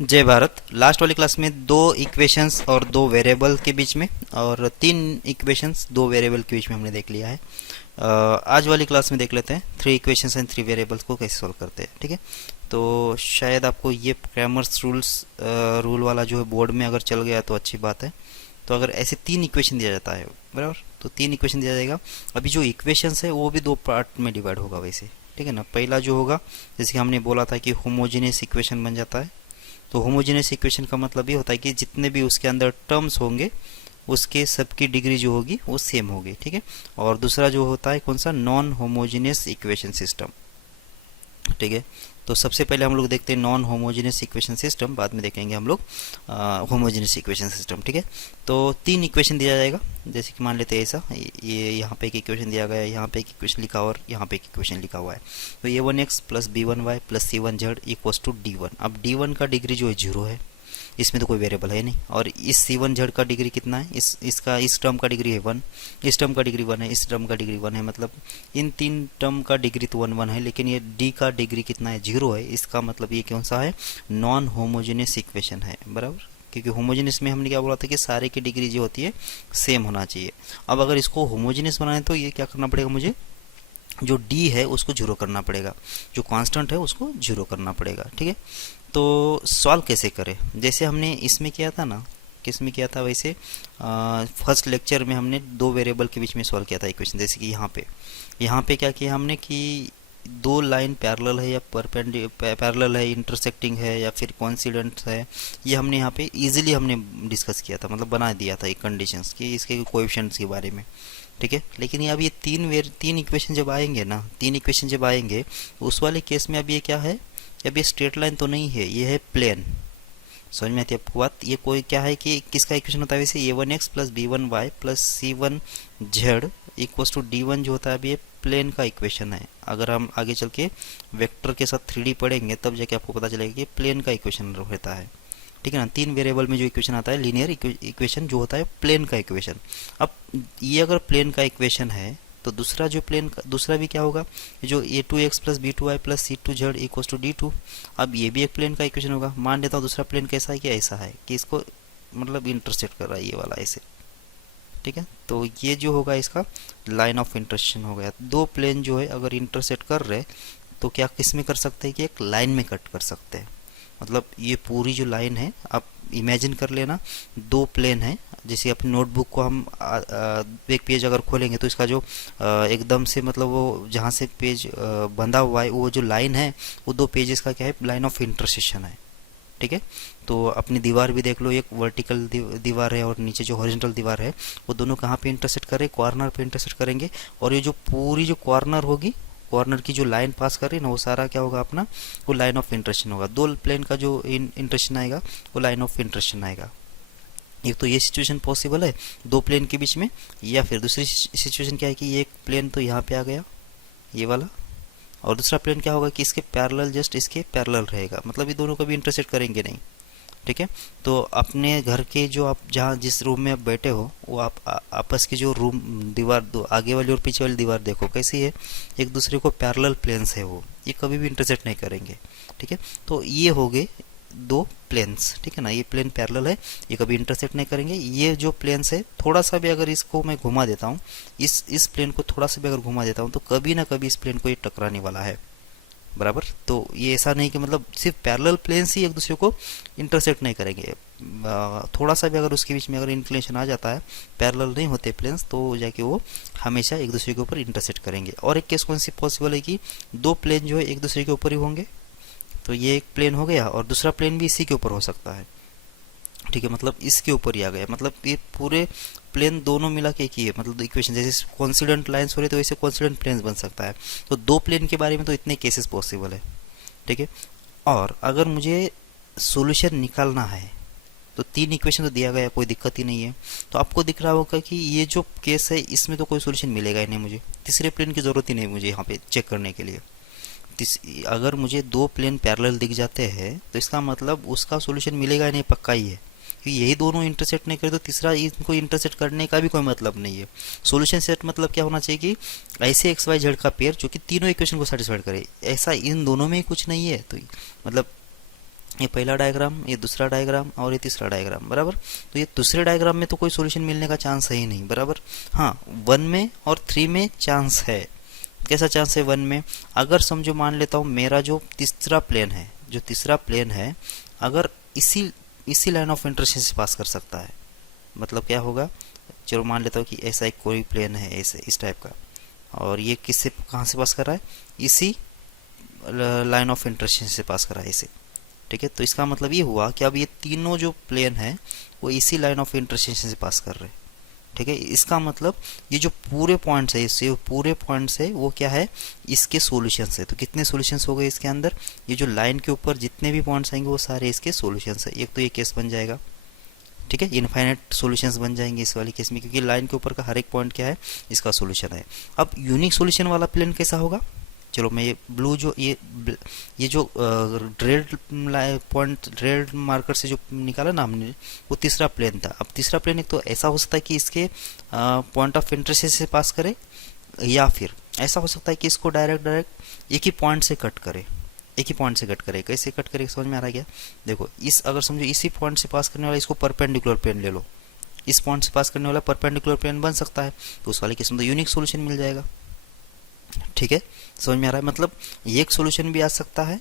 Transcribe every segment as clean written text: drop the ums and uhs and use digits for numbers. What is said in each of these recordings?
जय भारत। लास्ट वाली क्लास में दो इक्वेशंस और दो वेरिएबल के बीच में और तीन इक्वेशंस दो वेरिएबल के बीच में हमने देख लिया है। आज वाली क्लास में देख लेते हैं three equations and three variables को कैसे सॉल्व करते हैं। ठीक है, तो शायद आपको ये क्रैमर्स रूल वाला जो है बोर्ड में अगर चल गया तो अच्छी बात है। तो अगर ऐसे तीन इक्वेशन दिया जाता है बराबर, तो तीन इक्वेशन दिया जाएगा। अभी जो इक्वेशंस है वो भी दो पार्ट में डिवाइड होगा वैसे, ठीक है ना। पहला जो होगा, जैसे कि हमने बोला था कि होमोजेनियस इक्वेशन बन जाता है। तो होमोजेनियस इक्वेशन का मतलब ये होता है कि जितने भी उसके अंदर टर्म्स होंगे उसके सबकी डिग्री जो होगी वो सेम होगी। ठीक है, और दूसरा जो होता है कौन सा, नॉन होमोजेनियस इक्वेशन सिस्टम। ठीक है, तो सबसे पहले हम लोग देखते हैं नॉन होमोजेनियस इक्वेशन सिस्टम, बाद में देखेंगे हम लोग होमोजेनियस इक्वेशन सिस्टम। ठीक है, तो तीन इक्वेशन दिया जाएगा। जैसे कि मान लेते हैं ऐसा, ये यहाँ पे एक इक्वेशन दिया गया है, यहाँ पे एक इक्वेशन लिखा हुआ और यहाँ पे एक इक्वेशन लिखा हुआ है। तो a1x plus b1y plus c1z equals to d1। अब d1 का डिग्री जो है 0 है, इसमें तो कोई वेरिएबल है नहीं। और इस c1z का डिग्री कितना है, इस टर्म का डिग्री है 1, इस टर्म का डिग्री 1 है, इस टर्म का डिग्री 1 है। मतलब इन तीन टर्म का डिग्री तो 1 1 है, लेकिन ये d का डिग्री कितना है, 0 है। इसका मतलब ये कौन सा है, नॉन होमोजेनियस इक्वेशन है बराबर। क्योंकि होमोजेनियस में हमने क्या बोला था कि सारे की डिग्री जो होती है सेम होना चाहिए। अब अगर इसको होमोजेनियस बनाए तो ये क्या करना पड़ेगा, मुझे जो d है उसको 0 करना पड़ेगा, जो कांस्टेंट है उसको 0 करना पड़ेगा। ठीक है, तो सॉल्व कैसे करें, जैसे हमने इसमें किया था ना, किस में किया था वैसे, फर्स्ट लेक्चर में हमने दो वेरिएबल के बीच में सॉल्व किया था इक्वेशन। जैसे कि यहाँ पे क्या किया हमने कि दो लाइन पैरेलल है या पैरेलल है, इंटरसेक्टिंग है या फिर कोइंसिडेंट है, ये हमने यहाँ पे इजीली हमने डिस्कस किया था, मतलब बना दिया था एक कंडीशंस कि इसके कोएफिशिएंट्स के बारे में। ठीक है, लेकिन ये अब ये तीन इक्वेशन जब आएंगे ना, तीन इक्वेशन जब आएंगे उस वाले केस में अब ये क्या है, अब ये स्ट्रेट लाइन तो नहीं है, ये है प्लेन। समझ में आती है आपको बात। ये कोई क्या है कि किसका इक्वेशन होता है वैसे, a1x plus b1y plus c1z equals to d1 जो होता है, अभी ये प्लेन का इक्वेशन है। अगर हम आगे चल के वेक्टर के साथ 3D पढ़ेंगे तब जाके आपको पता चलेगा कि प्लेन का इक्वेशन रहता है। ठीक है ना, तीन वेरिएबल में जो इक्वेशन आता है लीनियर इक्वेशन जो होता है प्लेन का इक्वेशन। अब ये अगर प्लेन का इक्वेशन है तो दूसरा जो दूसरा भी क्या होगा, जो a2x plus b2y plus c2z equals to d2। अब ये भी एक प्लेन का इक्वेशन होगा। मान लेता हूँ दूसरा प्लेन कैसा है कि ऐसा है कि इसको मतलब इंटरसेक्ट कर रहा है ये वाला ऐसे। ठीक है, तो ये जो होगा इसका लाइन ऑफ इंटरसेक्शन हो गया। दो प्लेन जो है अगर इंटरसेक्ट कर रहे तो क्या किस में कर सकते हैं कि एक लाइन में कट कर सकते हैं। मतलब ये पूरी जो लाइन है आप इमेजिन कर लेना, दो प्लेन है। जैसे अपनी नोटबुक को हम एक पेज अगर खोलेंगे तो इसका जो एकदम से मतलब वो जहाँ से पेज बंधा हुआ है वो जो लाइन है वो दो पेजेस का क्या है, लाइन ऑफ इंटरसेक्शन है। ठीक है, तो अपनी दीवार भी देख लो, एक वर्टिकल दीवार है और नीचे जो हॉरिजॉन्टल दीवार है वो दोनों कहाँ पे इंटरसेक्ट कर रहे हैं, कॉर्नर पे इंटरसेक्ट करेंगे। और ये जो पूरी जो कॉर्नर होगी, कॉर्नर की जो लाइन पास कर रही है ना, वो सारा क्या होगा अपना, वो लाइन ऑफ इंटरसेक्शन होगा। दो प्लेन का जो इंटरसेक्शन आएगा वो लाइन ऑफ इंटरसेक्शन आएगा। एक तो ये सिचुएशन पॉसिबल है दो प्लेन के बीच में, या फिर दूसरी सिचुएशन क्या है कि एक प्लेन तो यहाँ पे आ गया ये वाला, और दूसरा प्लेन क्या होगा कि इसके पैरेलल, जस्ट इसके पैरेलल रहेगा, मतलब ये दोनों कभी इंटरसेक्ट करेंगे नहीं। ठीक है, तो अपने घर के जो आप जहाँ जिस रूम में आप बैठे हो वो आप आपस की जो रूम दीवार दो आगे वाली और पीछे वाली दीवार देखो कैसी है, एक दूसरे को पैरेलल प्लेन्स है, वो ये कभी भी इंटरसेक्ट नहीं करेंगे। ठीक है, तो ये हो गए दो प्लेन्स। ठीक है ना, ये प्लेन पैरेलल है, ये कभी इंटरसेक्ट नहीं करेंगे। ये जो प्लेन्स है थोड़ा सा भी अगर इसको मैं घुमा देता हूँ, इस प्लेन को थोड़ा सा भी अगर घुमा देता हूँ तो कभी ना कभी इस प्लेन को ये टकराने वाला है बराबर। तो ये ऐसा नहीं कि मतलब सिर्फ पैरेलल प्लेन्स ही एक दूसरे को इंटरसेक्ट नहीं करेंगे, थोड़ा सा भी अगर उसके बीच में अगर इंक्लिनेशन आ जाता है, पैरेलल नहीं होते प्लेन्स, तो जाके वो हमेशा एक दूसरे के ऊपर इंटरसेक्ट करेंगे। और एक केस कौन सी पॉसिबल है कि दो प्लेन जो है एक दूसरे के ऊपर ही होंगे, तो ये एक प्लेन हो गया और दूसरा प्लेन भी इसी के ऊपर हो सकता है। ठीक है, मतलब इसके ऊपर ही आ गया, मतलब ये पूरे प्लेन दोनों मिला के एक ही है। मतलब इक्वेशन जैसे कॉन्सिडेंट लाइंस हो रही तो वैसे कॉन्सिडेंट प्लेन्स बन सकता है। तो दो प्लेन के बारे में तो इतने केसेस पॉसिबल है। ठीक है, और अगर मुझे सॉल्यूशन निकालना है तो तीन इक्वेशन तो दिया गया, कोई दिक्कत ही नहीं है। तो आपको दिख रहा होगा कि ये जो केस है इसमें तो कोई सॉल्यूशन मिलेगा ही नहीं, मुझे तीसरे प्लेन की जरूरत ही नहीं मुझे यहाँ पे चेक करने के लिए। अगर मुझे दो प्लेन पैरेलल दिख जाते हैं तो इसका मतलब उसका सॉल्यूशन मिलेगा ही नहीं, पक्का ही है। क्योंकि यही दोनों इंटरसेक्ट नहीं करे तो तीसरा इनको इंटरसेक्ट करने का भी कोई मतलब नहीं है। सॉल्यूशन सेट मतलब क्या होना चाहिए कि ऐसे एक्स वाई जेड का पेयर जो कि तीनों इक्वेशन को सेटिस्फाइड करे, ऐसा इन दोनों में ही कुछ नहीं है। तो मतलब ये पहला डायग्राम, ये दूसरा डायग्राम और ये तीसरा डायग्राम, बराबर। तो ये दूसरे डायग्राम में तो कोई सॉल्यूशन मिलने का चांस है ही नहीं, बराबर। हाँ, 1 में और 3 में चांस है। कैसा चांस है 1 में? अगर समझो मान लेता हूँ मेरा जो तीसरा प्लेन है, जो तीसरा प्लेन है अगर इसी लाइन ऑफ इंटरसेक्शन से पास कर सकता है, मतलब क्या होगा, चलो मान लेता हूँ कि ऐसा एक कोई प्लेन है ऐसे इस टाइप का, और ये किससे कहाँ से पास कर रहा है, इसी लाइन ऑफ इंटरसेक्शन से पास कर रहा है ऐसे, ठीक है। तो इसका मतलब ये हुआ कि अब ये तीनों जो प्लेन है वो इसी लाइन ऑफ इंटरसेक्शन से पास कर रहे हैं, ठीक है। इसका मतलब ये जो पूरे पॉइंट्स है, इससे पूरे पॉइंट्स है वो क्या है, इसके सॉल्यूशंस है। तो कितने सॉल्यूशंस हो गए इसके अंदर, ये जो लाइन के ऊपर जितने भी पॉइंट्स आएंगे वो सारे इसके सॉल्यूशंस है। एक तो ये केस बन जाएगा, ठीक है, इनफाइनाइट सॉल्यूशंस बन जाएंगे इस वाले केस में, क्योंकि लाइन के ऊपर का हर एक पॉइंट क्या है, इसका सॉल्यूशन है। अब यूनिक सॉल्यूशन वाला प्लेन कैसा होगा, चलो मैं ये ब्लू जो ये जो रेड पॉइंट रेड मार्कर से जो निकाला ना हमने, वो तीसरा प्लेन था। अब तीसरा प्लेन एक तो ऐसा हो सकता है कि इसके पॉइंट ऑफ इंटरसेक्शन से पास करे, या फिर ऐसा हो सकता है कि इसको डायरेक्ट एक ही पॉइंट से कट करे, एक ही पॉइंट से कट करे। कैसे कट करे समझ में आ रहा है क्या? देखो, इस अगर समझो इसी पॉइंट से पास करने वाला इसको परपेंडिकुलर प्लेन ले लो, इस पॉइंट से पास करने वाला परपेंडिकुलर प्लेन बन सकता है, तो उस वाले केस में तो यूनिक सॉल्यूशन मिल जाएगा, ठीक है। समझ में आ रहा है? मतलब ये एक सॉल्यूशन भी आ सकता है,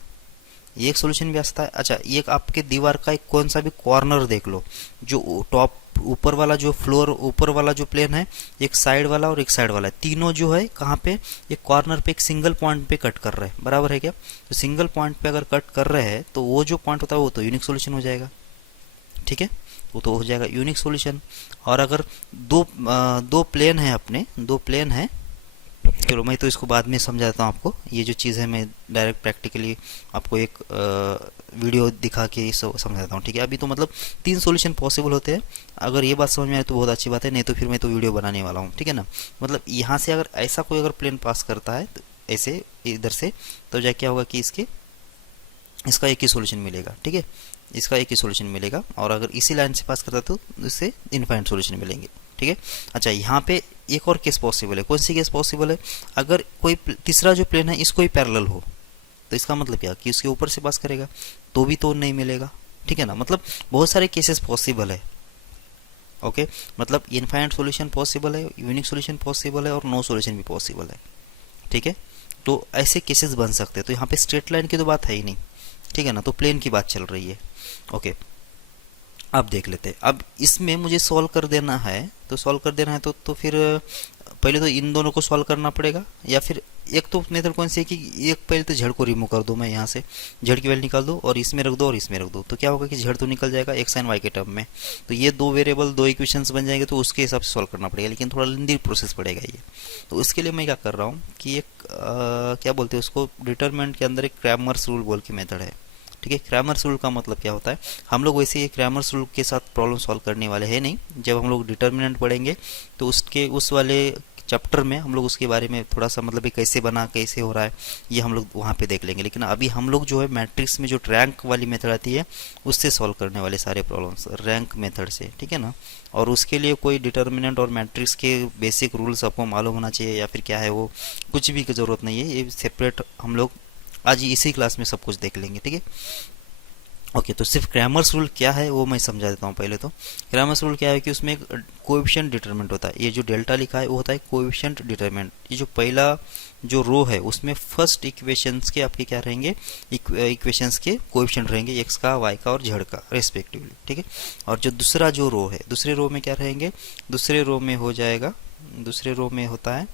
ये एक सॉल्यूशन भी आ सकता है। अच्छा, ये आपके दीवार का एक कौन सा भी कॉर्नर देख लो, जो टॉप ऊपर वाला जो फ्लोर ऊपर वाला जो प्लेन है, एक साइड वाला और एक साइड वाला, तीनों जो है कहाँ पे, एक कॉर्नर पे एक सिंगल पॉइंट पे कट कर रहे हैं, बराबर है क्या? तो सिंगल पॉइंट पे अगर कट कर रहे हैं तो वो जो पॉइंट होता है वो तो यूनिक सॉल्यूशन हो जाएगा, ठीक है, वो तो हो जाएगा यूनिक सॉल्यूशन। और अगर दो प्लेन है, अपने दो प्लेन है, चलो मैं तो इसको बाद में समझाता हूँ आपको, ये जो चीज़ है मैं डायरेक्ट प्रैक्टिकली आपको एक वीडियो दिखा के समझाता हूँ, ठीक है। अभी तो मतलब 3 सॉल्यूशन पॉसिबल होते हैं, अगर ये बात समझ में आए तो बहुत अच्छी बात है, नहीं तो फिर मैं तो वीडियो बनाने वाला हूँ, ठीक है ना। मतलब यहाँ से अगर ऐसा कोई अगर प्लेन पास करता है तो ऐसे इधर से, तो जाए क्या होगा कि इसका एक ही सॉल्यूशन मिलेगा, ठीक है, इसका एक ही सॉल्यूशन मिलेगा। और अगर इसी लाइन से पास करता है तो इससे इनफाइनाइट सॉल्यूशन मिलेंगे, ठीक है। अच्छा, यहाँ पे एक और केस पॉसिबल है। कौन सी केस पॉसिबल है? अगर कोई तीसरा जो प्लेन है इसको ही पैरेलल हो, तो इसका मतलब क्या कि उसके ऊपर से पास करेगा तो भी तो नहीं मिलेगा, ठीक है ना। मतलब बहुत सारे केसेस पॉसिबल है, ओके। मतलब इनफाइनाइट सॉल्यूशन पॉसिबल है, यूनिक सॉल्यूशन पॉसिबल है और नो सॉल्यूशन भी पॉसिबल है, ठीक है। तो ऐसे केसेस बन सकते हैं। तो यहाँ पे स्ट्रेट लाइन की तो बात है ही नहीं, ठीक है ना, तो प्लेन की बात चल रही है, ओके। अब देख लेते हैं, अब इसमें मुझे सॉल्व कर देना है, तो सॉल्व कर देना है तो फिर पहले तो इन दोनों को सॉल्व करना पड़ेगा, या फिर एक तो मेथड कौन सी है कि एक पहले तो जड़ को रिमूव कर दो, मैं यहाँ से जड़ की वैल्यू निकाल दो और इसमें रख दो और इसमें रख दो, तो क्या होगा कि जड़ तो निकल जाएगा एक्स एंड वाई के टर्म में। तो ये दो वेरिएबल दो इक्वेशंस बन जाएंगे, तो उसके हिसाब से सॉल्व करना पड़ेगा, लेकिन थोड़ा लेंदी प्रोसेस पड़ेगा ये। तो इसके लिए मैं क्या कर रहा हूँ कि एक क्या बोलते हैं उसको, डिटरमिनेंट के अंदर एक क्रैमर्स रूल बोल के मेथड है, ठीक है। क्रैमर्स रूल का मतलब क्या होता है, हम लोग वैसे ही क्रैमर्स रूल के साथ प्रॉब्लम सॉल्व करने वाले हैं नहीं। जब हम लोग डिटरमिनेंट पढ़ेंगे तो उसके उस वाले चैप्टर में हम लोग उसके बारे में थोड़ा सा मतलब कैसे बना, कैसे हो रहा है, ये हम लोग वहाँ पे देख लेंगे। लेकिन अभी हम लोग जो है मैट्रिक्स में जो रैंक वाली मेथड आती है उससे सॉल्व करने वाले सारे प्रॉब्लम्स रैंक मेथड से, ठीक है ना। और उसके लिए कोई डिटर्मिनेंट और मैट्रिक्स के बेसिक रूल्स आपको मालूम होना चाहिए या फिर क्या है वो, कुछ भी की ज़रूरत नहीं है। ये सेपरेट हम लोग आज इसी क्लास में सब कुछ देख लेंगे, ठीक है। ओके, तो सिर्फ क्रैमर्स रूल क्या है वो मैं समझा देता हूँ पहले। तो क्रैमर्स रूल क्या है कि उसमें एक कोएफिशिएंट डिटरमिनेंट होता है, ये जो डेल्टा लिखा है वो होता है कोएफिशिएंट डिटरमिनेंट। ये जो पहला जो रो है उसमें फर्स्ट इक्वेशंस के आपके क्या रहेंगे, इक्वेशंस के कोएफिशिएंट रहेंगे, एक्स का, वाई का और जेड का रेस्पेक्टिवली, ठीक है। और जो दूसरा जो रो है, दूसरे रो में क्या रहेंगे, दूसरे रो में हो जाएगा, दूसरे रो में होता है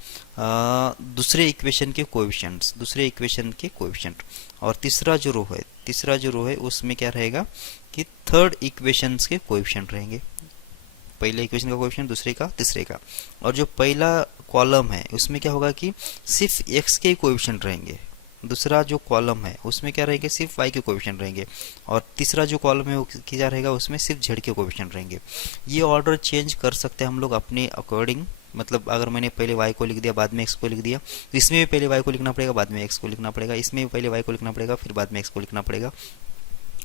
दूसरे इक्वेशन के कोएफिशिएंट्स, दूसरे इक्वेशन के कोएफिशिएंट। और तीसरा जो रो है, तीसरा जो रो है उसमें क्या रहेगा कि थर्ड इक्वेशंस के कोएफिशिएंट रहेंगे, पहले इक्वेशन का कोएफिशिएंट, दूसरे का, तीसरे का। और जो पहला कॉलम है उसमें क्या होगा कि सिर्फ एक्स के कोएफिशिएंट रहेंगे, दूसरा जो कॉलम है उसमें क्या रहेंगे, सिर्फ वाई के कोएफिशिएंट रहेंगे, और तीसरा जो कॉलम है वो क्या रहेगा, उसमें सिर्फ जेड के कोएफिशिएंट रहेंगे। ये ऑर्डर चेंज कर सकते हैं हम लोग अपने अकॉर्डिंग। मतलब अगर मैंने पहले y को लिख दिया बाद में x को लिख दिया, तो इसमें भी पहले y को लिखना पड़ेगा बाद में x को लिखना पड़ेगा, इसमें भी पहले y को लिखना पड़ेगा फिर बाद में x को लिखना पड़ेगा।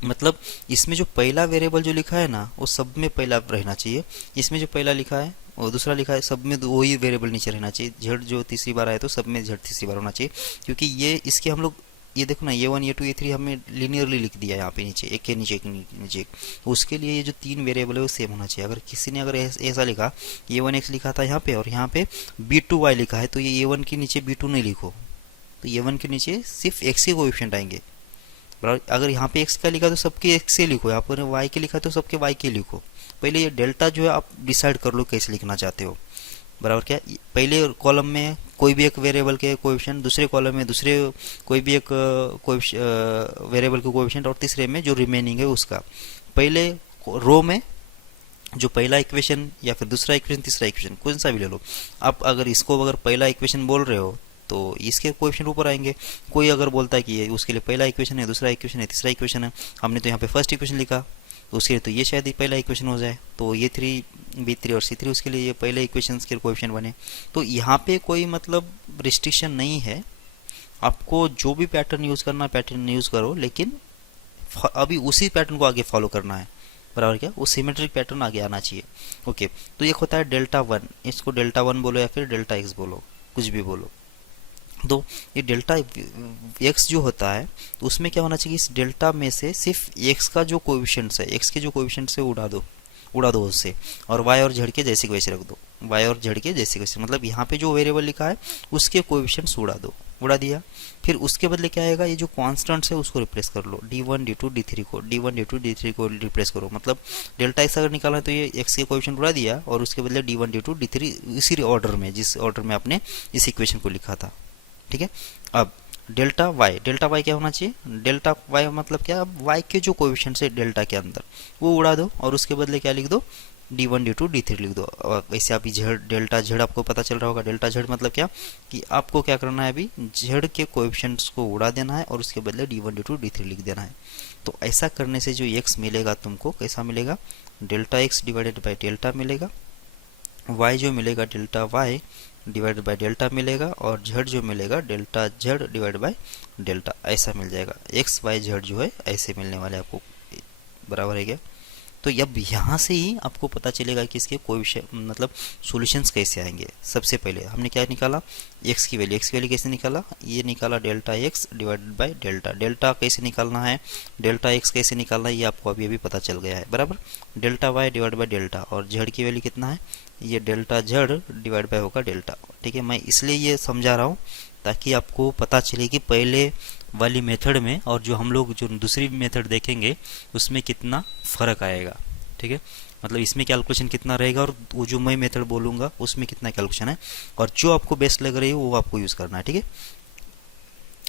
मतलब इसमें जो पहला वेरिएबल जो लिखा है ना वो सब में पहला रहना चाहिए, इसमें जो पहला लिखा है और दूसरा लिखा है सब में वही वेरिएबल नीचे रहना चाहिए। जेड जो तीसरी बार आया तो सब में जेड तीसरी बार होना चाहिए, क्योंकि ये इसके हम लोग ये देखो ना, A1 A2 A3 हमने लिनियरली लिख दिया है यहाँ पे नीचे, एक के नीचे एक नीचे एक। उसके लिए ये जो तीन वेरिएबल है वो सेम होना चाहिए। अगर किसी ने अगर ऐसा लिखा, A1x लिखा था यहाँ पे और यहाँ पे B2y लिखा है, तो ये A1 के नीचे B2 नहीं लिखो, तो A1 के नीचे सिर्फ x के कोएफिशिएंट आएंगे। अगर यहाँ पे x का लिखा तो सबके x से लिखो, यहाँ पर y के लिखा तो सबके y के लिखो। पहले ये डेल्टा जो है आप डिसाइड कर लो कैसे लिखना चाहते हो, बराबर क्या। पहले कॉलम में कोई भी एक वेरिएबल के कोएफिशिएंट, दूसरे कॉलम में दूसरे कोई भी एक वेरिएबल के कोएफिशिएंट, और तीसरे में जो रिमेनिंग है उसका। पहले रो में जो पहला इक्वेशन या फिर दूसरा इक्वेशन तीसरा इक्वेशन कौन सा भी ले लो आप, अगर इसको अगर पहला इक्वेशन बोल रहे हो तो इसके कोएफिशिएंट ऊपर आएंगे। कोई अगर बोलता है कि ये उसके लिए पहला इक्वेशन है, दूसरा इक्वेशन है, तीसरा इक्वेशन है, हमने तो यहाँ पे फर्स्ट इक्वेशन लिखा तो उसके लिए तो ये शायद पहला इक्वेशन हो जाए, तो ये 3b3 और c3 उसके लिए ये पहले इक्वेशंस के कोएफिशिएंट बने। तो यहाँ पे कोई मतलब रिस्ट्रिक्शन नहीं है, आपको जो भी पैटर्न यूज़ करना पैटर्न यूज़ करो, लेकिन अभी उसी पैटर्न को आगे फॉलो करना है, बराबर क्या। वो सिमेट्रिक पैटर्न आगे आना चाहिए। ओके, तो ये होता है डेल्टा 1, इसको डेल्टा 1 बोलो या फिर डेल्टा x बोलो, कुछ भी बोलो। तो ये डेल्टा x जो होता है तो उसमें क्या होना चाहिए, इस डेल्टा में से सिर्फ x का जो कोएफिशिएंट्स है, x के जो कोएफिशिएंट्स है उड़ा दो उससे, और y और z के जैसे के वैसे रख दो, y और z के जैसे के वैसे, मतलब यहाँ पे जो वेरिएबल लिखा है उसके कोएफिशिएंट्स उड़ा दिया। फिर उसके बदले क्या आएगा, ये जो कॉन्स्टेंट्स है उसको रिप्लेस कर लो, d1 d2 d3 को, d1 d2 d3 को रिप्लेस करो। मतलब डेल्टा x अगर निकालना है तो ये x के कोएफिशिएंट उड़ा दिया और उसके बदले d1 d2 d3 इसी ऑर्डर में, जिस ऑर्डर में आपने इस इक्वेशन को लिखा था, ठीक है। अब डेल्टा y क्या होना चाहिए, डेल्टा y मतलब क्या, अब y के जो कोएफिशिएंट्स है डेल्टा के अंदर वो उड़ा दो और उसके बदले क्या लिख दो, d1 d2 d3 लिख दो। और वैसे अभी डेल्टा z आपको पता चल रहा होगा, डेल्टा z मतलब क्या कि आपको क्या करना है, अभी z के कोएफिशिएंट्स को उड़ा देना है और उसके बदले d1 d2 d3 लिख देना है। तो ऐसा करने से जो x मिलेगा तुमको कैसा मिलेगा, delta x divided by delta मिलेगा, y जो मिलेगा delta y divided by delta मिलेगा, और z जो मिलेगा delta z divide by delta, ऐसा मिल जाएगा। x y z जो है ऐसे मिलने वाले आपको, बराबर है क्या। तो अब यहाँ से ही आपको पता चलेगा कि इसके कोएफिशिएंट मतलब सॉल्यूशंस कैसे आएंगे। सबसे पहले हमने क्या निकाला, x की वैल्यू कैसे निकाला, ये निकाला delta x divided by delta. Delta कैसे निकालना है, डेल्टा x कैसे निकालना है, ये आपको अभी पता चल गया है, बराबर। Delta y divide by delta, और z की वैल्यू कितना है, ये डेल्टा z डिवाइड बाई होगा डेल्टा, ठीक है। मैं इसलिए ये समझा रहा हूँ ताकि आपको पता चले कि पहले वाली मेथड में और जो हम लोग जो दूसरी मेथड देखेंगे उसमें कितना फ़र्क आएगा, ठीक है। मतलब इसमें कैलकुलेशन कितना रहेगा और वो जो मैं मेथड बोलूँगा उसमें कितना कैलकुलेशन है, और जो आपको बेस्ट लग रही है वो आपको यूज़ करना है, ठीक है।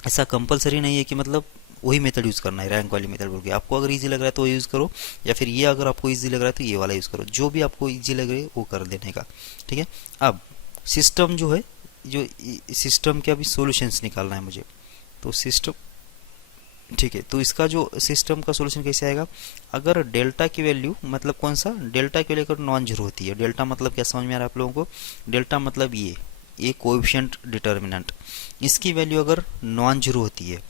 ऐसा कंपलसरी नहीं है कि मतलब वही मेथड यूज़ करना है, रैंक वाली मेथड बोल के। आपको अगर इजी लग रहा है तो वो यूज़ करो, या फिर ये अगर आपको इजी लग रहा है तो ये वाला यूज़ करो, जो भी आपको इजी लग रही है वो कर देने का, ठीक है। अब सिस्टम जो है, जो सिस्टम के अभी सॉल्यूशंस निकालना है मुझे, तो सिस्टम, ठीक है। तो इसका जो सिस्टम का सॉल्यूशन कैसे आएगा, अगर डेल्टा की वैल्यू मतलब कौन सा, डेल्टा की वैल्यू अगर नॉन जीरो होती है, डेल्टा मतलब क्या समझ में आ रहा है आप लोगों को, डेल्टा मतलब ये कोएफिशिएंट डिटर्मिनेंट, इसकी वैल्यू अगर नॉन जीरो होती है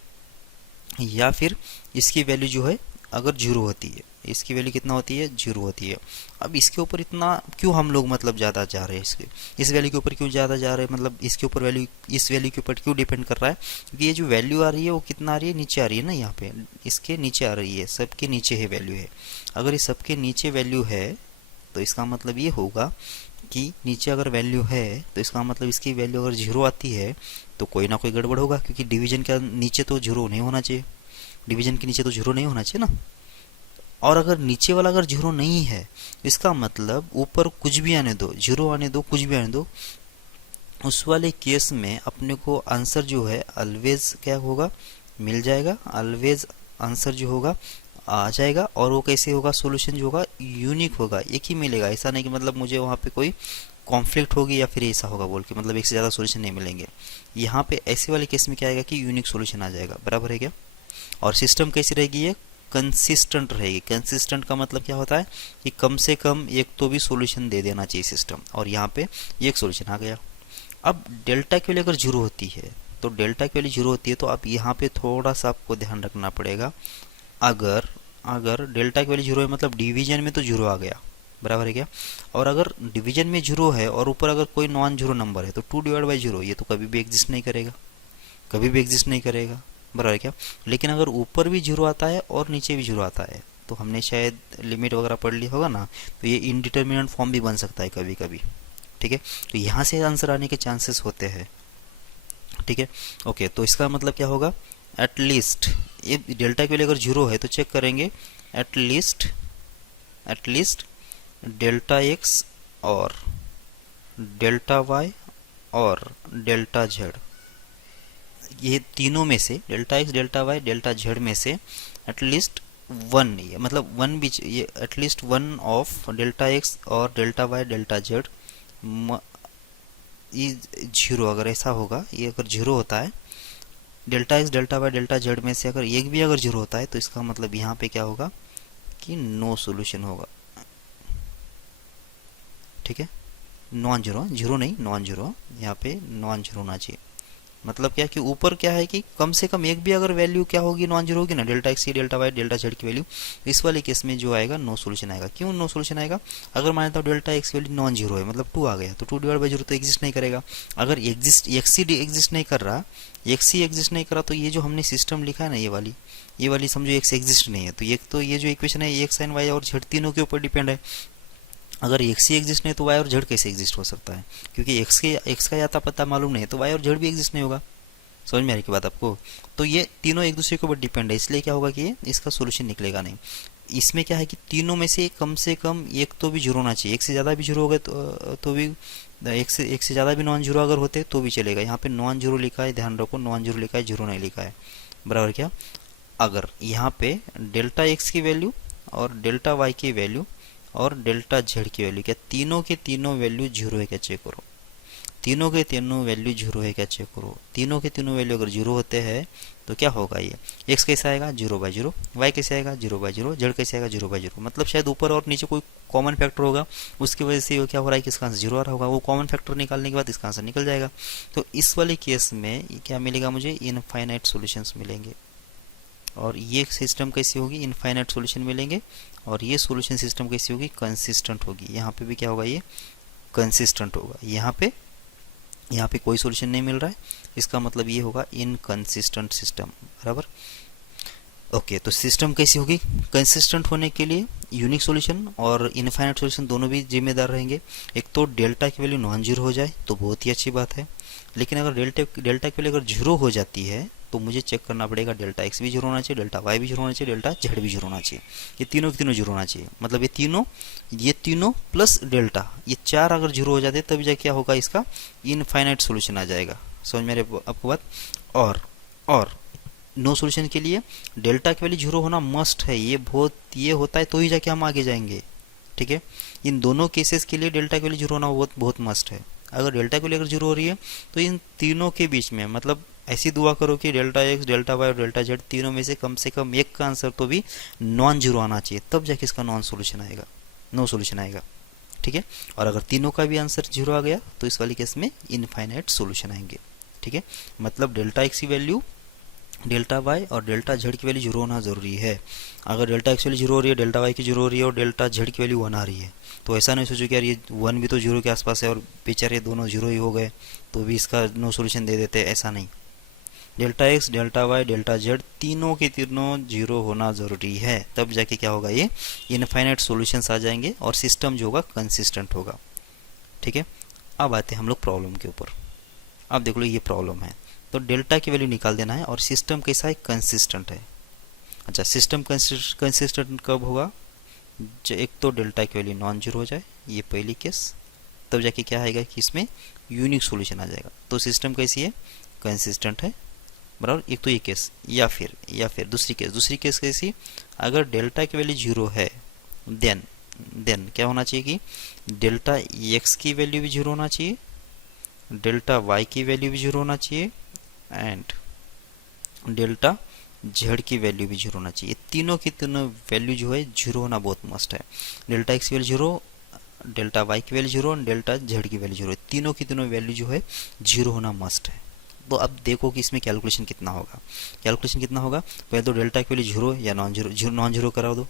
या फिर इसकी वैल्यू जो है अगर जीरो होती है, इसकी वैल्यू कितना होती है, जीरो होती है। अब इसके ऊपर इतना क्यों हम लोग मतलब ज़्यादा जा रहे हैं, इस वैल्यू के ऊपर क्यों ज़्यादा जा रहे हैं, मतलब इसके ऊपर वैल्यू इस वैल्यू के ऊपर क्यों डिपेंड कर रहा है, क्योंकि ये जो वैल्यू आ रही है वो कितना आ रही है, नीचे आ रही है ना, यहाँ पे इसके नीचे आ रही है, सबके नीचे है वैल्यू है। अगर ये सबके नीचे वैल्यू है तो इसका मतलब ये होगा कि नीचे अगर वैल्यू है तो इसका मतलब इसकी वैल्यू अगर जीरो आती है तो कोई ना कोई गड़बड़ होगा, क्योंकि डिवीजन के नीचे तो जीरो नहीं होना चाहिए, डिवीजन के नीचे तो जीरो नहीं होना चाहिए ना। और अगर नीचे वाला अगर जीरो नहीं है इसका मतलब ऊपर कुछ भी आने दो, जीरो आने दो, कुछ भी आने दो, उस वाले केस में अपने को आंसर जो है ऑलवेज क्या होगा, मिल जाएगा, ऑलवेज आंसर जो होगा आ जाएगा। और वो कैसे होगा, सॉल्यूशन जो होगा यूनिक होगा, एक ही मिलेगा। ऐसा नहीं कि मतलब मुझे वहाँ पे कोई कॉन्फ्लिक्ट होगी या फिर ऐसा होगा बोल के मतलब एक से ज़्यादा सॉल्यूशन नहीं मिलेंगे। यहाँ पे ऐसे वाले केस में क्या आएगा कि यूनिक सॉल्यूशन आ जाएगा, बराबर है क्या। और सिस्टम कैसी रहेगी, ये कंसिस्टेंट रहेगी। कंसिस्टेंट का मतलब क्या होता है कि कम से कम एक तो भी सॉल्यूशन दे देना चाहिए सिस्टम, और यहाँ पे एक सॉल्यूशन आ गया। अब डेल्टा की वैल्यू अगर जीरो होती है तो डेल्टा की वैल्यू जीरो होती है तो अब यहाँ पे थोड़ा सा आपको ध्यान रखना पड़ेगा। अगर डेल्टा की वैल्यू जीरो है मतलब डिवीजन में तो जीरो आ गया, बराबर है क्या। और अगर डिवीजन में जीरो है और ऊपर अगर कोई नॉन जीरो नंबर है तो 2 डिवाइड बाई जीरो ये तो कभी भी एग्जिस्ट नहीं करेगा, कभी भी एग्जिस्ट नहीं करेगा, बराबर है क्या। लेकिन अगर ऊपर भी जीरो आता है और नीचे भी जीरो आता है तो हमने शायद लिमिट वगैरह पढ़ लिया होगा ना, तो ये इनडिटर्मिनेंट फॉर्म भी बन सकता है कभी कभी। ठीक है, तो यहाँ से आंसर आने के चांसेस होते हैं। ठीक है, ओके, तो इसका मतलब क्या होगा, एटलीस्ट ये डेल्टा के लिए अगर जीरो है तो चेक करेंगे एटलीस्ट डेल्टा एक्स और डेल्टा वाई और डेल्टा जेड, ये तीनों में से delta x delta y delta z में से एटलीस्ट वन, मतलब वन भी, ये at least one of delta x और delta y delta z zero, अगर ऐसा होगा, ये अगर जीरो होता है delta x delta y delta z में से अगर एक भी अगर जीरो होता है तो इसका मतलब यहाँ पे क्या होगा कि नो सॉल्यूशन होगा। ठीक है, नॉन जीरो, जीरो नहीं नॉन जीरो, यहाँ पे नॉन जीरो होना चाहिए। मतलब क्या कि ऊपर क्या है कि कम से कम एक भी अगर वैल्यू क्या होगी, नॉन जीरो होगी ना, डेल्टा एक्स की डेल्टा वाई डेल्टा जेड की वैल्यू, इस वाले केस में जो आएगा नो सॉल्यूशन आएगा। क्यों नो सॉल्यूशन आएगा, अगर मान लेता हूँ डेल्टा एक्स की वैल्यू नॉन जीरो है, मतलब 2 आ गया, तो 2 डिवाइड बाई जीरो तो एग्जिस्ट नहीं करेगा। अगर एग्जिस्ट एक्स ही एग्जिस्ट नहीं कर रहा, एक्स ही एग्जिस्ट नहीं कर रहा, तो ये जो हमने सिस्टम लिखा है ना, ये वाली समझो एक्स एग्जिस्ट नहीं है, तो ये जो इक्वेशन है एक्स एंड वाई और जेड तीनों के ऊपर डिपेंड है। अगर एक्स ही एग्जिस्ट नहीं तो वाई और जेड कैसे एग्जिस्ट हो सकता है, क्योंकि एक्स का आता पता मालूम नहीं है तो वाई और जेड भी एग्जिस्ट नहीं होगा। समझ में आ रही की बात आपको। तो ये तीनों एक दूसरे के ऊपर डिपेंड है, इसलिए क्या होगा कि इसका सोल्यूशन निकलेगा नहीं। इसमें क्या है कि तीनों में से कम एक तो भी जीरो होना चाहिए, एक से ज़्यादा भी जीरो हो गए तो भी, एक से ज़्यादा भी नॉन जीरो अगर होते तो भी चलेगा। यहाँ पे नॉन जीरो लिखा है, ध्यान रखो नॉन जीरो लिखा है, जीरो नहीं लिखा है, बराबर क्या। अगर यहाँ पे डेल्टा एक्स की वैल्यू और डेल्टा वाई की वैल्यू और डेल्टा जेड की वैल्यू, क्या तीनों के तीनों वैल्यू जीरो है क्या चेक करो, तीनों के तीनों वैल्यू जीरो है क्या चेक करो। तीनों के तीनों वैल्यू अगर जीरो होते हैं तो क्या होगा, ये एक्स कैसे आएगा जीरो बाई जीरो, वाई कैसे आएगा जीरो बाई जीरो, जेड कैसे आएगा जीरो बाई जीरो। मतलब शायद ऊपर और नीचे कोई कॉमन फैक्टर होगा, उसकी वजह से क्या हो रहा है कि इसका आंसर जीरो आ रहा होगा, वो कॉमन फैक्टर निकालने के बाद इसका आंसर निकल जाएगा। तो इस वाले केस में क्या मिलेगा मुझे, इनफाइनाइट सॉल्यूशंस मिलेंगे। और ये सिस्टम कैसी होगी, इनफाइनाइट सॉल्यूशन मिलेंगे। और ये सॉल्यूशन सिस्टम कैसी होगी, कंसिस्टेंट होगी। यहाँ पे भी क्या होगा, ये कंसिस्टेंट होगा। यहाँ पे कोई सॉल्यूशन नहीं मिल रहा है, इसका मतलब ये होगा इनकंसिस्टेंट सिस्टम, बराबर। ओके, तो सिस्टम कैसी होगी, कंसिस्टेंट होने के लिए यूनिक सॉल्यूशन और इनफाइनाइट सॉल्यूशन दोनों भी जिम्मेदार रहेंगे। एक तो डेल्टा की वैल्यू नॉन जीरो हो जाए तो बहुत ही अच्छी बात है, लेकिन अगर डेल्टा की वैल्यू अगर जीरो हो जाती है तो मुझे चेक करना पड़ेगा डेल्टा एक्स भी जीरो होना चाहिए, डेल्टा वाई भी जीरो होना चाहिए, डेल्टा जेड भी जीरो होना चाहिए। ये तीनों के तीनों जीरो होना चाहिए, मतलब ये तीनों प्लस डेल्टा, ये चार अगर जीरो हो जाते तब जाके क्या होगा, इसका इनफाइनाइट सॉल्यूशन आ जाएगा। समझ में आपको बात। और नो सॉल्यूशन के लिए डेल्टा की वैल्यू जीरो होना मस्ट है, ये होता है तो ही जाके हम आगे जाएंगे। ठीक है, इन दोनों केसेस के लिए डेल्टा की वैल्यू जीरो होना बहुत मस्ट है। अगर डेल्टा की वैल्यू अगर जीरो हो रही है तो इन तीनों के बीच में, मतलब ऐसी दुआ करो कि डेल्टा एक्स डेल्टा वाई और डेल्टा जेड तीनों में से कम एक का आंसर तो भी नॉन जीरो आना चाहिए, तब जाके इसका नो सॉल्यूशन आएगा। ठीक है, और अगर तीनों का भी आंसर जीरो आ गया तो इस वाली केस में इनफाइनाइट सॉल्यूशन आएंगे। ठीक है, मतलब डेल्टा एक्स की वैल्यू, डेल्टा वाई और डेल्टा जेड की वैल्यू जीरो होना जरूरी है। अगर डेल्टा एक्स वैल्यू जीरो हो रही है, डेल्टा वाई की जीरो हो रही है और डेल्टा जेड की वैल्यू वन आ रही है, तो ऐसा नहीं सोचो कि यार ये वन भी तो जीरो के आसपास है और बेचारे दोनों जीरो ही हो गए तो भी इसका नो सॉल्यूशन दे देते हैं, ऐसा नहीं। Delta x delta y delta z तीनों के तीनों जीरो होना ज़रूरी है, तब जाके क्या होगा, ये इनफाइनाइट सॉल्यूशंस आ जाएंगे और सिस्टम जो होगा कंसिस्टेंट होगा। ठीक है, अब आते हैं हम लोग प्रॉब्लम के ऊपर। अब देख लो ये प्रॉब्लम है, तो डेल्टा की वैल्यू निकाल देना है और सिस्टम कैसा है, कंसिस्टेंट है। अच्छा, सिस्टम कंसिस्टेंट कब होगा, एक तो डेल्टा की वैल्यू नॉन जीरो हो जाए, ये पहली केस, तब जाके क्या आएगा कि इसमें यूनिक सॉल्यूशन आ जाएगा। तो सिस्टम कैसी है, कंसिस्टेंट है, बराबर। एक तो ये केस, या फिर दूसरी केस कैसी, अगर डेल्टा की वैल्यू जीरो है देन क्या होना चाहिए कि डेल्टा एक्स की वैल्यू भी जीरो होना चाहिए, डेल्टा वाई की वैल्यू भी जीरो होना चाहिए एंड डेल्टा जेड की वैल्यू भी जीरो होना चाहिए। तीनों की तीनों वैल्यू जो है जीरो होना बहुत मस्ट है। डेल्टा एक्स की वैल्यू जीरो, डेल्टा वाई की वैल्यू जीरो और डेल्टा जेड की वैल्यू जीरो, तीनों की तीनों वैल्यू जो है जीरो होना मस्ट है। तो अब देखो कि इसमें कैलकुलेशन कितना होगा। पहले तो डेल्टा की वैल्यू जीरो या नॉन जीरो करा दो।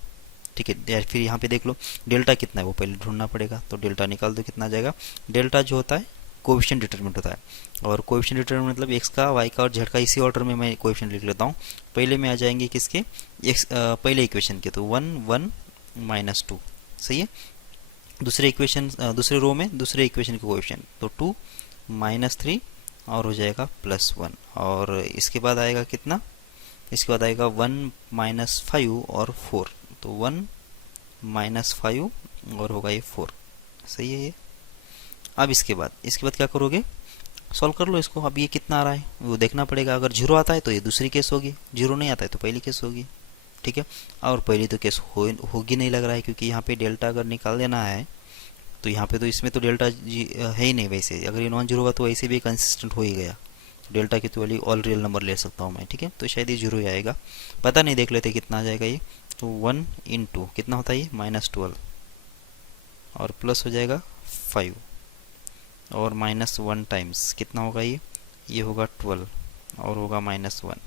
ठीक है, फिर यहाँ पे देख लो डेल्टा कितना है वो पहले ढूंढना पड़ेगा, तो डेल्टा निकाल दो, कितना आ जाएगा, डेल्टा जो होता है कोएफिशिएंट डिटरमिनेंट होता है। और कोएफिशिएंट डिटरमिनेंट मतलब एक्स का, वाई का और जेड का, इसी ऑर्डर में मैं कोएफिशिएंट लिख लेता हूँ। पहले में आ जाएंगे किसके, एक्स पहले इक्वेशन के, तो 1 1 -2, सही है। दूसरे इक्वेशन, दूसरे रो में दूसरे इक्वेशन के कोएफिशिएंट, तो 2 -3 और हो जाएगा +1। और इसके बाद आएगा कितना, इसके बाद आएगा 1 -5 और 4, तो 1 -5 और होगा ये 4, सही है ये। अब इसके बाद क्या करोगे, सॉल्व कर लो इसको। अब ये कितना आ रहा है वो देखना पड़ेगा। अगर जीरो आता है तो ये दूसरी केस होगी, जीरो नहीं आता है तो पहली केस होगी, ठीक है। और पहली तो केस होगी नहीं लग रहा है, क्योंकि यहाँ पे डेल्टा अगर निकाल देना है तो यहाँ पे तो इसमें तो डेल्टा है ही नहीं। वैसे अगर ये नॉन जीरो होगा तो वैसे भी कंसिस्टेंट हो ही गया, डेल्टा की तो वैल्यू ऑल रियल नंबर ले सकता हूँ मैं, ठीक है। तो शायद ये जीरो ही आएगा, पता नहीं, देख लेते कितना आ जाएगा ये। तो 1 × कितना होता है ये -12 और प्लस हो जाएगा 5 और -1 टाइम्स कितना होगा ये होगा 12 और होगा -1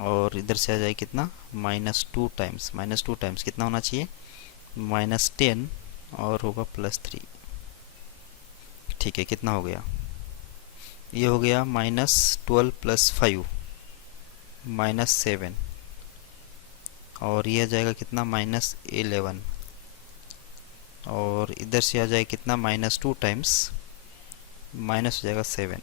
और इधर से आ जाए कितना -2 टाइम्स, -2 टाइम्स कितना होना चाहिए -10 और होगा +3, ठीक है। कितना हो गया, ये हो गया -12 + 5 -7 और ये आ जाएगा कितना -11 और इधर से आ जाए कितना -2 टाइम्स माइनस हो जाएगा 7,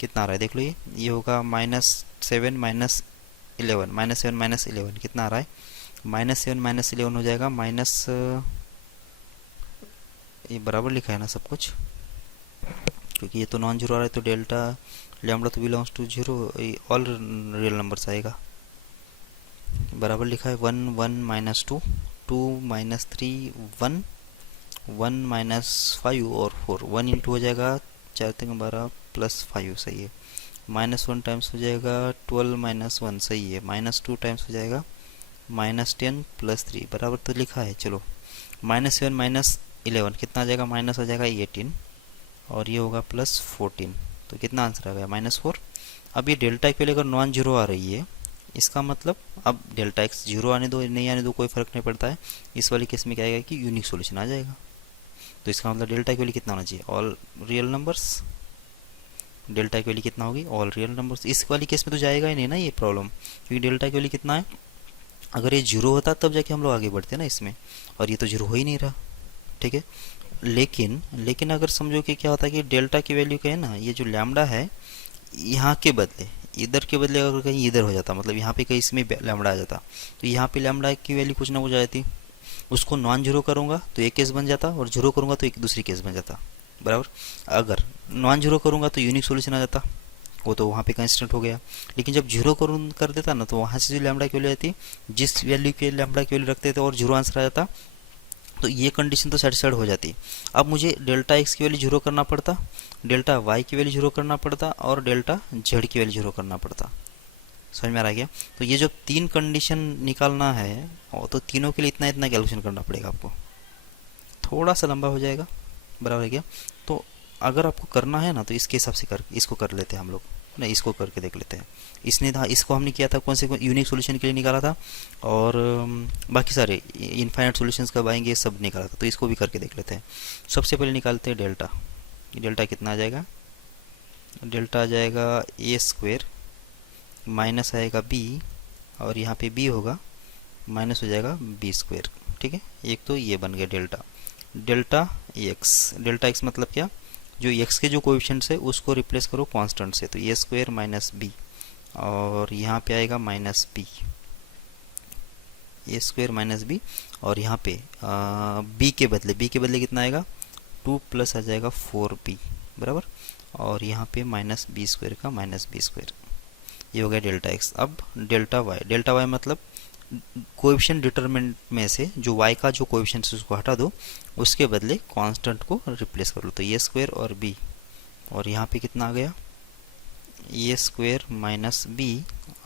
कितना आ रहा है देख लो, ये होगा -7 -11 -7 -11 कितना आ रहा है -7 -11 हो जाएगा माइनस, ये बराबर लिखा है ना सब कुछ, क्योंकि ये तो नॉन जीरो आ रहा है तो डेल्टा लैम्बडा तो belongs to zero, all real numbers आएगा। बराबर लिखा है 1 1 -2 2 -3 1 1 -5 और 4, 1 × हो जाएगा 4 3 12 +5, सही है। -1 टाइम्स हो जाएगा 12 -1, सही है। -2 टाइम्स हो जाएगा -10 +3, बराबर तो लिखा है। चलो -7 -11 कितना आ जाएगा, माइनस हो जाएगा 18 और ये होगा +14, तो कितना आंसर आ गया -4। अब ये डेल्टा के लिए अगर नॉन जीरो आ रही है, इसका मतलब अब डेल्टा एक्स जीरो आने दो नहीं आने दो कोई फर्क नहीं पड़ता है। इस वाली केस में क्या आएगा कि यूनिक सॉल्यूशन आ जाएगा। तो इसका मतलब डेल्टा की वैल्यू कितना होना चाहिए, ऑल रियल नंबर्स। डेल्टा की वैल्यू कितना होगी, ऑल रियल नंबर्स। इस वाली केस में तो जाएगा ही नहीं ना ये प्रॉब्लम, क्योंकि डेल्टा की वैल्यू कितना है, अगर ये जीरो होता तब जाके हम लोग आगे बढ़ते ना इसमें, और ये तो जीरो हो ही नहीं रहा, ठीक है। लेकिन अगर समझो कि क्या होता है कि डेल्टा की वैल्यू का है ना, ये जो लैम्बडा है यहाँ के बदले इधर के बदले अगर कहीं इधर हो जाता, मतलब यहाँ पे कहीं इसमें लैम्बडा आ जाता, तो यहाँ पे लैम्बडा की वैल्यू कुछ ना कुछ आ जाती। उसको नॉन जीरो करूँगा तो एक केस बन जाता और जीरो करूँगा तो एक दूसरी केस बन जाता, बराबर। अगर नॉन जीरो करूँगा तो यूनिक सॉल्यूशन आ जाता, वो तो वहाँ पे कंस्टेंट हो गया। लेकिन जब जीरो कर देता ना, तो वहाँ से जो लैम्बडा की वैल्यू आती, जिस वैल्यू के लैम्बडा की वैल्यू रखते थे और जीरो आंसर आ जाता, तो ये कंडीशन तो सेटिस्फाइड हो जाती। अब मुझे डेल्टा एक्स की वैल्यू जीरो करना पड़ता, डेल्टा वाई की वैल्यू जीरो करना पड़ता और डेल्टा जेड की वैल्यू जीरो करना पड़ता। समझ में आ रहा है क्या। तो ये जो तीन कंडीशन निकालना है, और तो तीनों के लिए इतना इतना कैलकुलेशन करना पड़ेगा आपको, थोड़ा सा लंबा हो जाएगा, बराबर है क्या। तो अगर आपको करना है ना तो इसके हिसाब से इसको कर लेते हैं हम लोग ना, इसको करके देख लेते हैं। इसने था, इसको हमने किया था कौन से यूनिक सॉल्यूशन के लिए निकाला था, और बाकी सारे इनफाइनाइट सॉल्यूशंस कब आएंगे ये सब निकाला था, तो इसको भी करके देख लेते हैं। सबसे पहले निकालते हैं डेल्टा। डेल्टा कितना आ जाएगा, डेल्टा आ जाएगा a² माइनस आएगा b और यहाँ पे b होगा माइनस हो जाएगा b², ठीक है। एक तो ये बन गया डेल्टा x मतलब क्या, जो x के जो कोएफिशिएंट्स है उसको रिप्लेस करो कांस्टेंट से, तो a² माइनस b और यहाँ पे आएगा minus b, a² minus b और यहाँ पे b के बदले कितना आएगा 2 प्लस आ जाएगा 4b, बराबर। और यहाँ पे माइनस b² का माइनस b², ये हो गया डेल्टा x। अब डेल्टा y मतलब कोएफिशिएंट डिटरमिनेंट में से जो y का जो कोएफिशिएंट है उसको हटा दो, उसके बदले कांस्टेंट को रिप्लेस कर लो, तो a² और b और यहाँ पे कितना आ गया a² माइनस b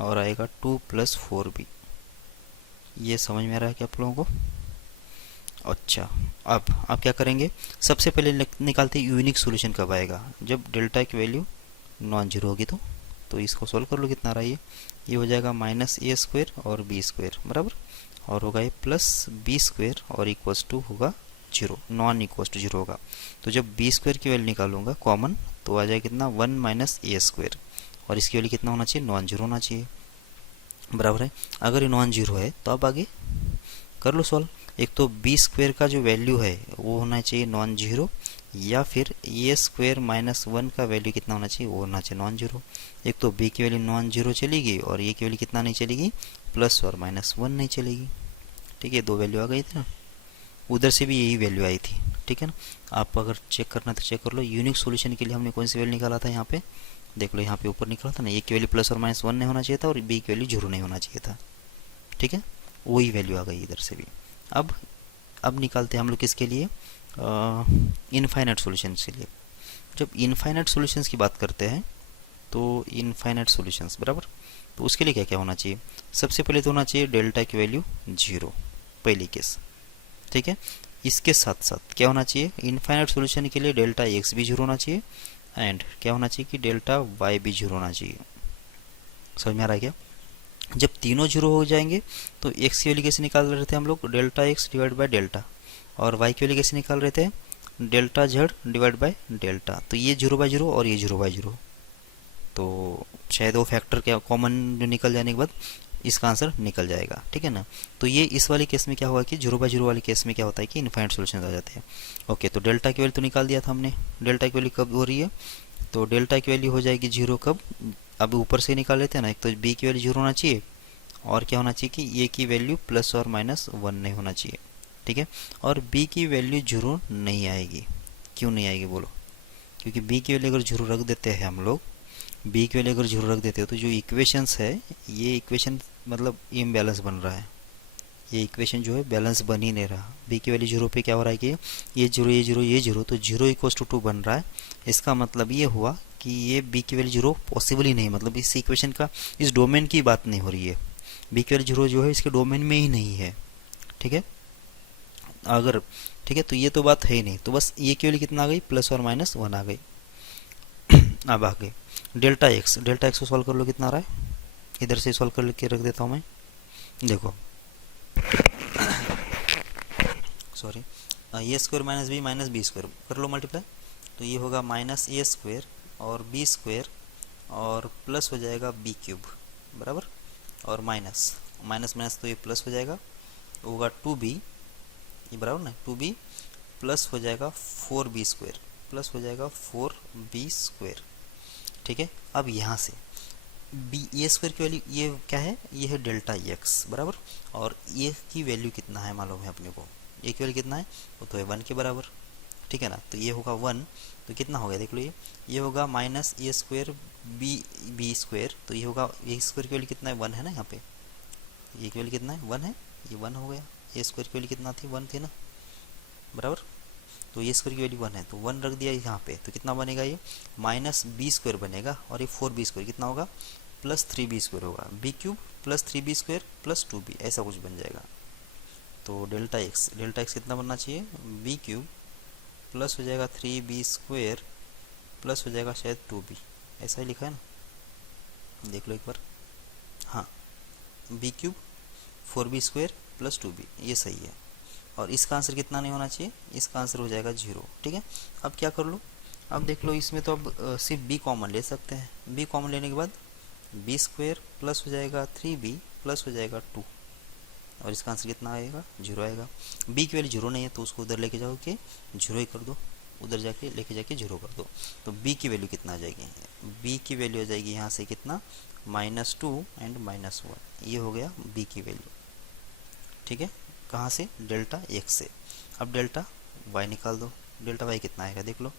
और आएगा 2 प्लस 4b। ये समझ में आ रहा है क्या आप लोगों को। अच्छा, अब क्या करेंगे, सबसे पहले निकालते हैं यूनिक सॉल्यूशन कब आएगा, जब डेल्टा की वैल्यू नॉन जीरो होगी। तो इसको सोल्व कर लो, कितना आ रहा है ये हो जाएगा -a² और b², बराबर, और होगा ये +b² और इक्वल्स टू होगा zero, non equal to zero होगा। तो जब बी स्क्वायर की वैल्यू निकालूंगा कॉमन तो आ जाएगा कितना, वन माइनस ए स्क्वायर, और इसकी वैल्यू कितना होना चाहिए, नॉन जीरो होना चाहिए, बराबर है। अगर ये नॉन जीरो है तो आप आगे कर लो सॉल्व। एक तो बी स्क्वायर का जो वैल्यू है वो होना चाहिए नॉन जीरो, या फिर ए स्क्वायर माइनस वन का वैल्यू कितना होना चाहिए, वो होना चाहिए नॉन जीरो। एक तो बी की वैल्यू नॉन जीरो चलेगी और ए की वैल्यू कितना नहीं चलेगी, प्लस और माइनस वन नहीं चलेगी। ठीक है, दो वैल्यू आ गई थी ना, उधर से भी यही वैल्यू आई थी। ठीक है ना, आप अगर चेक करना तो चेक कर लो। यूनिक सॉल्यूशन के लिए हमने कौन सी वैल्यू निकाला था, यहाँ पे देख लो, यहाँ पे ऊपर निकाला था ना, ए की वैल्यू प्लस और माइनस वन नहीं होना चाहिए था और बी की वैल्यू जीरो नहीं होना चाहिए था। ठीक है, वही वैल्यू आ गई इधर से भी। अब निकालते हैं हम लोग किसके लिए, इनफाइनाइट सॉल्यूशंस के लिए। जब इनफाइनाइट सॉल्यूशंस की बात करते हैं तो इनफाइनाइट सॉल्यूशंस बराबर, तो उसके लिए क्या क्या होना चाहिए, सबसे पहले तो होना चाहिए डेल्टा की वैल्यू जीरो, पहली केस। ठीक है, इसके साथ साथ क्या होना चाहिए, इनफाइनाइट सॉल्यूशन के लिए डेल्टा एक्स भी जीरो होना चाहिए, एंड क्या होना चाहिए कि डेल्टा वाई भी जीरो होना चाहिए। समझ में आ रहा है क्या? जब तीनों जीरो हो जाएंगे तो एक्स की वैल्यू कैसे निकाल रहे थे हम लोग, delta x divide by delta, और वाई की वैल्यू कैसे निकाल रहे थे, delta Z divide by delta. तो ये जीरो बाय जीरो और ये जीरो बाय जीरो, तो शायद वो फैक्टर क्या कॉमन जो निकल जाने के बाद इसका आंसर निकल जाएगा। ठीक है ना, तो ये इस वाले केस में क्या हुआ कि जीरो बाय जीरो वाले केस में क्या होता है कि इनफाइनाइट सॉल्यूशन आ जाते हैं। ओके, तो डेल्टा की वैल्यू तो निकाल दिया था हमने, डेल्टा की वैल्यू कब हो रही है, तो डेल्टा की वैल्यू हो जाएगी जीरो कब, अब ऊपर से निकाल लेते हैं ना, एक तो बी की वैल्यू जीरो होना चाहिए और क्या होना चाहिए कि ए की वैल्यू प्लस और माइनस वन नहीं होना चाहिए। ठीक है, और बी की वैल्यू जीरो नहीं आएगी, क्यों नहीं आएगी बोलो, क्योंकि बी की वैल्यू अगर जीरो रख देते हैं हम लोग, बी की वैल्यू अगर जीरो रख देते हो तो जो इक्वेशंस है ये इक्वेशन मतलब इम्बैलेंस बन रहा है, ये इक्वेशन जो है बैलेंस बन ही नहीं रहा। बी की वैल्यू जीरो पे क्या हो रहा है कि ये जीरो ये जीरो ये जीरो, तो जीरो इक्वल्स टू टू बन रहा है। इसका मतलब ये हुआ कि ये बी की वैल्यू जीरो पॉसिबल ही नहीं, मतलब इस इक्वेशन का इस डोमेन की बात नहीं हो रही है, बी की वैल्यू जीरो जो है इसके डोमेन में ही नहीं है। ठीक है, अगर ठीक है तो ये तो बात है ही नहीं, तो बस ए की वैल्यू कितना आ गई, प्लस और माइनस वन आ गई। अब आगे डेल्टा एक्स को सॉल्व कर लो, कितना आ रहा है, इधर से सॉल्व कर के रख देता हूँ मैं। देखो सॉरी, ए स्क्वायर माइनस बी स्क्वायर कर लो मल्टीप्लाई, तो ये होगा माइनस ए स्क्वायर और बी स्क्वायर और प्लस हो जाएगा बी क्यूब बराबर, और माइनस माइनस माइनस तो ये प्लस हो जाएगा, होगा टू बी, ये बराबर ना, टू बी प्लस हो जाएगा फोर बी स्क्वायर, प्लस हो जाएगा फोर बी स्क्वायर। ठीक है, अब यहाँ से बी ए स्क्वायर की वैल्यू ये क्या है, ये है डेल्टा एक्स बराबर, और ए की वैल्यू कितना है मालूम है अपने को, ए की वैल्यू कितना है, वो तो है वन के बराबर। ठीक है ना, तो ये होगा वन, तो कितना हो गया देख लो, ये होगा माइनस ए स्क्वायर बी स्क्वायर, तो ये होगा ए स्क्वायर की वैल्यू कितना है, वन है ना, यहाँ पे ए की वैल्यू कितना है, वन है, ये वन हो गया, ए स्क्वायर की वैल्यू कितना थी, वन थी ना बराबर, तो ये स्क्वायर की वैल्यू वन है तो वन रख दिया यहाँ पे, तो कितना बनेगा, ये माइनस बी स्क्वायर बनेगा, और ये फोर बी स्क्वायर कितना होगा, प्लस थ्री बी स्क्वायर होगा, b cube plus three b square plus two b, ऐसा कुछ बन जाएगा। तो डेल्टा एक्स कितना बनना चाहिए, बी क्यूब प्लस हो जाएगा थ्री बी स्क्वायर प्लस हो जाएगा शायद टू बी, ऐसा ही लिखा है ना, देख लो एक बार, हाँ b cube four b square plus two b, ये सही है। और इसका आंसर कितना नहीं होना चाहिए, इसका आंसर हो जाएगा जीरो। ठीक है, अब क्या कर लो, अब देख लो इसमें तो अब सिर्फ बी कॉमन ले सकते हैं, बी कॉमन लेने के बाद बी स्क्वायर प्लस हो जाएगा थ्री बी प्लस हो जाएगा टू, और इसका आंसर कितना आएगा, जीरो आएगा। बी की वैल्यू जीरो नहीं है तो उसको उधर लेके जाओ कि जीरो ही कर दो, उधर जाके लेके जाके जीरो कर दो, तो बी की वैल्यू कितना आ जाएगी, बी की वैल्यू आ जाएगी यहाँ से कितना, minus two and minus one, ये हो गया बी की वैल्यू। ठीक है, कहाँ से, डेल्टा एक्स से। अब डेल्टा वाई निकाल दो, डेल्टा वाई कितना आएगा देख लो,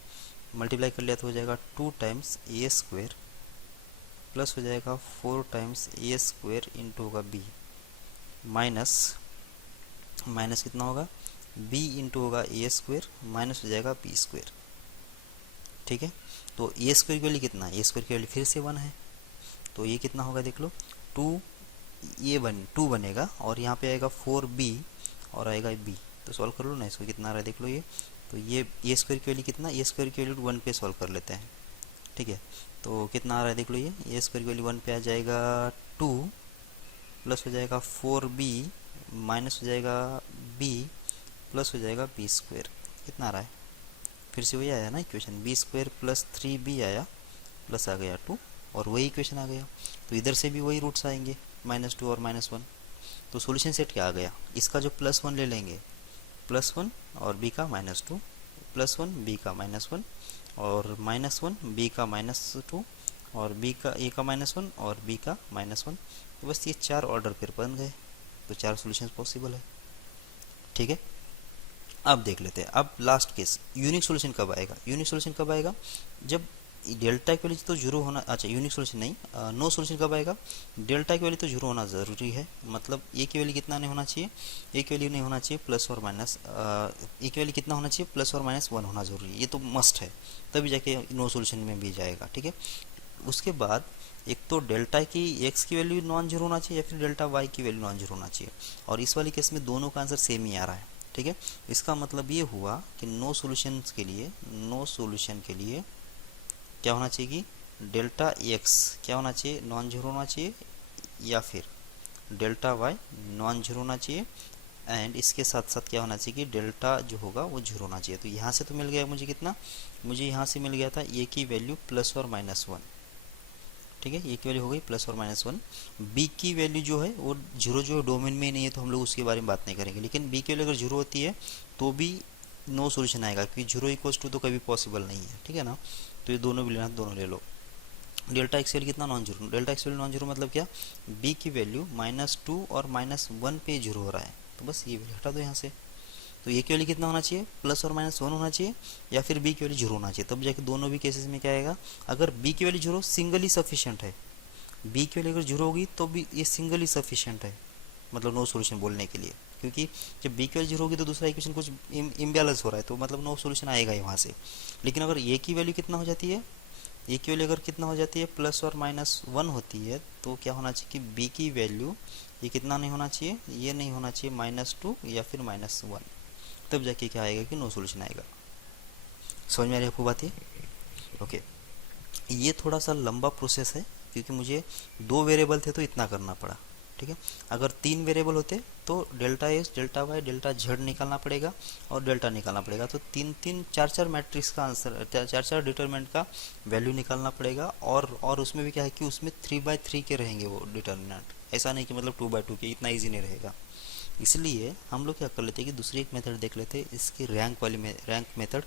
मल्टीप्लाई कर लिया तो हो जाएगा टू टाइम्स ए स्क्वायर प्लस हो जाएगा फोर टाइम्स ए स्क्वायर इंटू होगा बी, माइनस माइनस कितना होगा, बी इंटू होगा ए स्क्वायर माइनस हो जाएगा बी स्क्वायर। ठीक है, तो ए स्क्वायर की वैल्यू कितना है, ए स्क्वायर की वैल्यू फिर से वन है, तो ये कितना होगा देख लो, टू ये टू बनेगा और यहाँ पे आएगा फोर बी और आएगा बी, तो सॉल्व कर लो ना, इसको कितना आ रहा है देख लो, ये तो ये ए स्क्वायर की वैल्यू कितना, ए स्क्वायर की वैल्यू वन पे सॉल्व कर लेते हैं। ठीक है, तो कितना आ रहा है देख लो, ये ए स्क्वायर की वैल्यू वन पे आ जाएगा टू, प्लस हो जाएगा फोर बी माइनस हो जाएगा बी प्लस हो जाएगा बी स्क्वायर, कितना आ रहा है, फिर से वही आया ना equation, B square plus 3b आया, प्लस आ गया 2, और वही इक्वेशन आ गया। तो इधर से भी वही रूट्स आएंगे, -2 और -1। तो सॉल्यूशन सेट क्या आ गया, इसका जो +1 ले लेंगे, +1 और b का -2, +1 b का -1 और -1 b का -2 और b का a का -1 और b का -1। तो बस ये 4 ऑर्डर फिर बन गए, तो 4 सॉल्यूशंस पॉसिबल है। ठीक है, अब देख लेते हैं। अब लास्ट केस, यूनिक सॉल्यूशन कब आएगा। यूनिक सॉल्यूशन कब आएगा, जब डेल्टा की वैल्यू तो जीरो होना, अच्छा यूनिक सॉल्यूशन नहीं, नो सॉल्यूशन कब आएगा, डेल्टा की वैल्यू तो जीरो होना ज़रूरी है। मतलब ए की वैल्यू कितना नहीं होना चाहिए, ए की वैल्यू नहीं होना चाहिए प्लस और माइनस, ए की वैल्यू कितना होना चाहिए, +और -1 होना ज़रूरी है, ये तो मस्ट है, तभी जाके नो सॉल्यूशन में भी जाएगा। ठीक है, उसके बाद एक तो डेल्टा की एक्स की वैल्यू नॉन जीरो होना चाहिए या फिर डेल्टा वाई की वैल्यू नॉन जीरो होना चाहिए, और इस वाली केस में दोनों का आंसर सेम ही आ रहा है। ठीक है, इसका मतलब ये हुआ कि नो सॉल्यूशन के लिए, नो सॉल्यूशन के लिए क्या होना चाहिए कि डेल्टा एक्स क्या होना चाहिए, नॉन जीरो होना चाहिए, या फिर डेल्टा वाई नॉन जीरो होना चाहिए, एंड इसके साथ साथ क्या होना चाहिए कि डेल्टा जो होगा वो जीरो होना चाहिए। तो यहाँ से तो मिल गया मुझे कितना, मुझे यहाँ से मिल गया था ए की वैल्यू +और -1। ठीक है, ए की वैल्यू हो गई +और -1। बी की वैल्यू जो है वो जीरो, जो डोमेन में नहीं है तो हम लोग उसके बारे में बात नहीं करेंगे, लेकिन बी की वैल्यू अगर जीरो होती है तो भी नो सॉल्यूशन आएगा, क्योंकि जीरो इक्वल्स टू तो कभी पॉसिबल नहीं है। ठीक है ना, तो ये दोनों भी लेना, दोनों ले लो। डेल्टा एक्स वैल्यू कितना, non zero, delta x value non zero मतलब क्या, बी की वैल्यू -2 और -1 पे जीरो हो रहा है, तो बस ये वैल्यू हटा दो यहाँ से। तो ए की वैल्यू कितना होना चाहिए, +और -1 होना चाहिए, या फिर बी की वैल्यू जीरो होना चाहिए, तब जाके दोनों भी केसेस में क्या आएगा। अगर बी की वैल्यू जीरो सिंगल ही सफिशिएंट है, बी की वैल्यू अगर जीरो होगी तो भी ये सिंगल ही सफिशिएंट है, मतलब नो सॉल्यूशन बोलने के लिए, क्योंकि जब बी की वैल्यू जीरो होगी तो दूसरा इक्वेशन कुछ इम्बैलेंस हो रहा है, तो मतलब नो सॉल्यूशन आएगा ही वहाँ से। लेकिन अगर ए की वैल्यू कितना हो जाती है, ए की वैल्यू अगर कितना हो जाती है, +और -1 होती है, तो क्या होना चाहिए कि बी की वैल्यू ये कितना नहीं होना चाहिए, ये नहीं होना चाहिए -2 या फिर -1, तब जाके क्या आएगा कि नो सॉल्यूशन आएगा। समझ में आ रही है आपको बात ये? ओके, ये थोड़ा सा लंबा प्रोसेस है, क्योंकि मुझे 2 वेरिएबल थे तो इतना करना पड़ा। ठीक है, अगर 3 वेरिएबल होते तो delta x, delta y, delta z निकालना पड़ेगा और डेल्टा निकालना पड़ेगा, तो 3-3, 4-4 मैट्रिक्स का आंसर, 4-4 डिटरमिनेंट का वैल्यू निकालना पड़ेगा, और उसमें भी क्या है कि उसमें 3/3 के रहेंगे वो डिटरमिनेंट, ऐसा नहीं कि मतलब 2/2 के, इतना ईजी नहीं रहेगा। इसलिए हम लोग क्या कर लेते हैं कि दूसरी एक मेथड देख लेते हैं, इसकी रैंक वाली रैंक मेथड।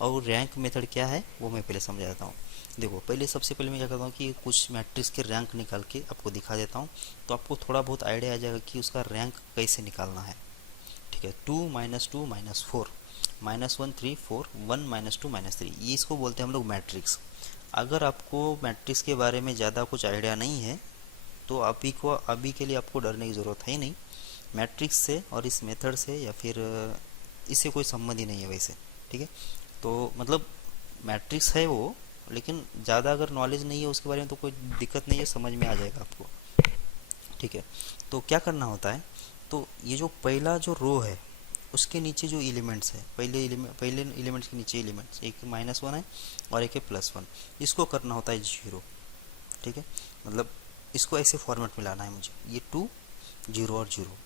और रैंक मेथड क्या है वो मैं पहले समझा देता हूँ। देखो, पहले सबसे पहले मैं क्या करता हूँ कि कुछ मैट्रिक्स के रैंक निकाल के आपको दिखा देता हूँ, तो आपको थोड़ा बहुत आइडिया आ जाएगा कि उसका रैंक कैसे निकालना है। ठीक है, 2 -2 -4 -1 3 4 1 -2 -3, ये इसको बोलते हैं हम लोग मैट्रिक्स। अगर आपको मैट्रिक्स के बारे में ज़्यादा कुछ आइडिया नहीं है तो अभी के लिए आपको डरने की ज़रूरत है ही नहीं। मैट्रिक्स से और इस मेथड से या फिर इससे कोई संबंध ही नहीं है वैसे। ठीक है, तो मतलब मैट्रिक्स है वो, लेकिन ज़्यादा अगर नॉलेज नहीं है उसके बारे में तो कोई दिक्कत नहीं है, समझ में आ जाएगा आपको। ठीक है, तो क्या करना होता है, तो ये जो पहला जो रो है उसके नीचे जो एलिमेंट्स है, पहले एलिमेंट्स के नीचे एलिमेंट्स, एक -1 है और एक है +1, इसको करना होता है 0। ठीक है, मतलब इसको ऐसे फॉर्मेट में लाना है मुझे, ये 2 0 और 0,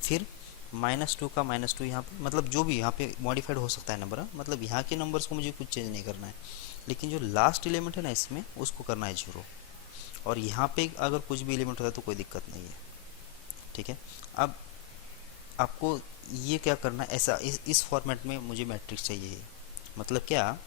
फिर -2 का -2 यहाँ पे, मतलब जो भी यहाँ पे मॉडिफाइड हो सकता है नंबर, मतलब यहाँ के नंबर्स को मुझे कुछ चेंज नहीं करना है, लेकिन जो लास्ट एलिमेंट है ना इसमें उसको करना है 0, और यहाँ पे अगर कुछ भी एलिमेंट होता है तो कोई दिक्कत नहीं है। ठीक है, अब आपको ये क्या करना है, ऐसा इस फॉर्मेट में मुझे मैट्रिक्स चाहिए। मतलब क्या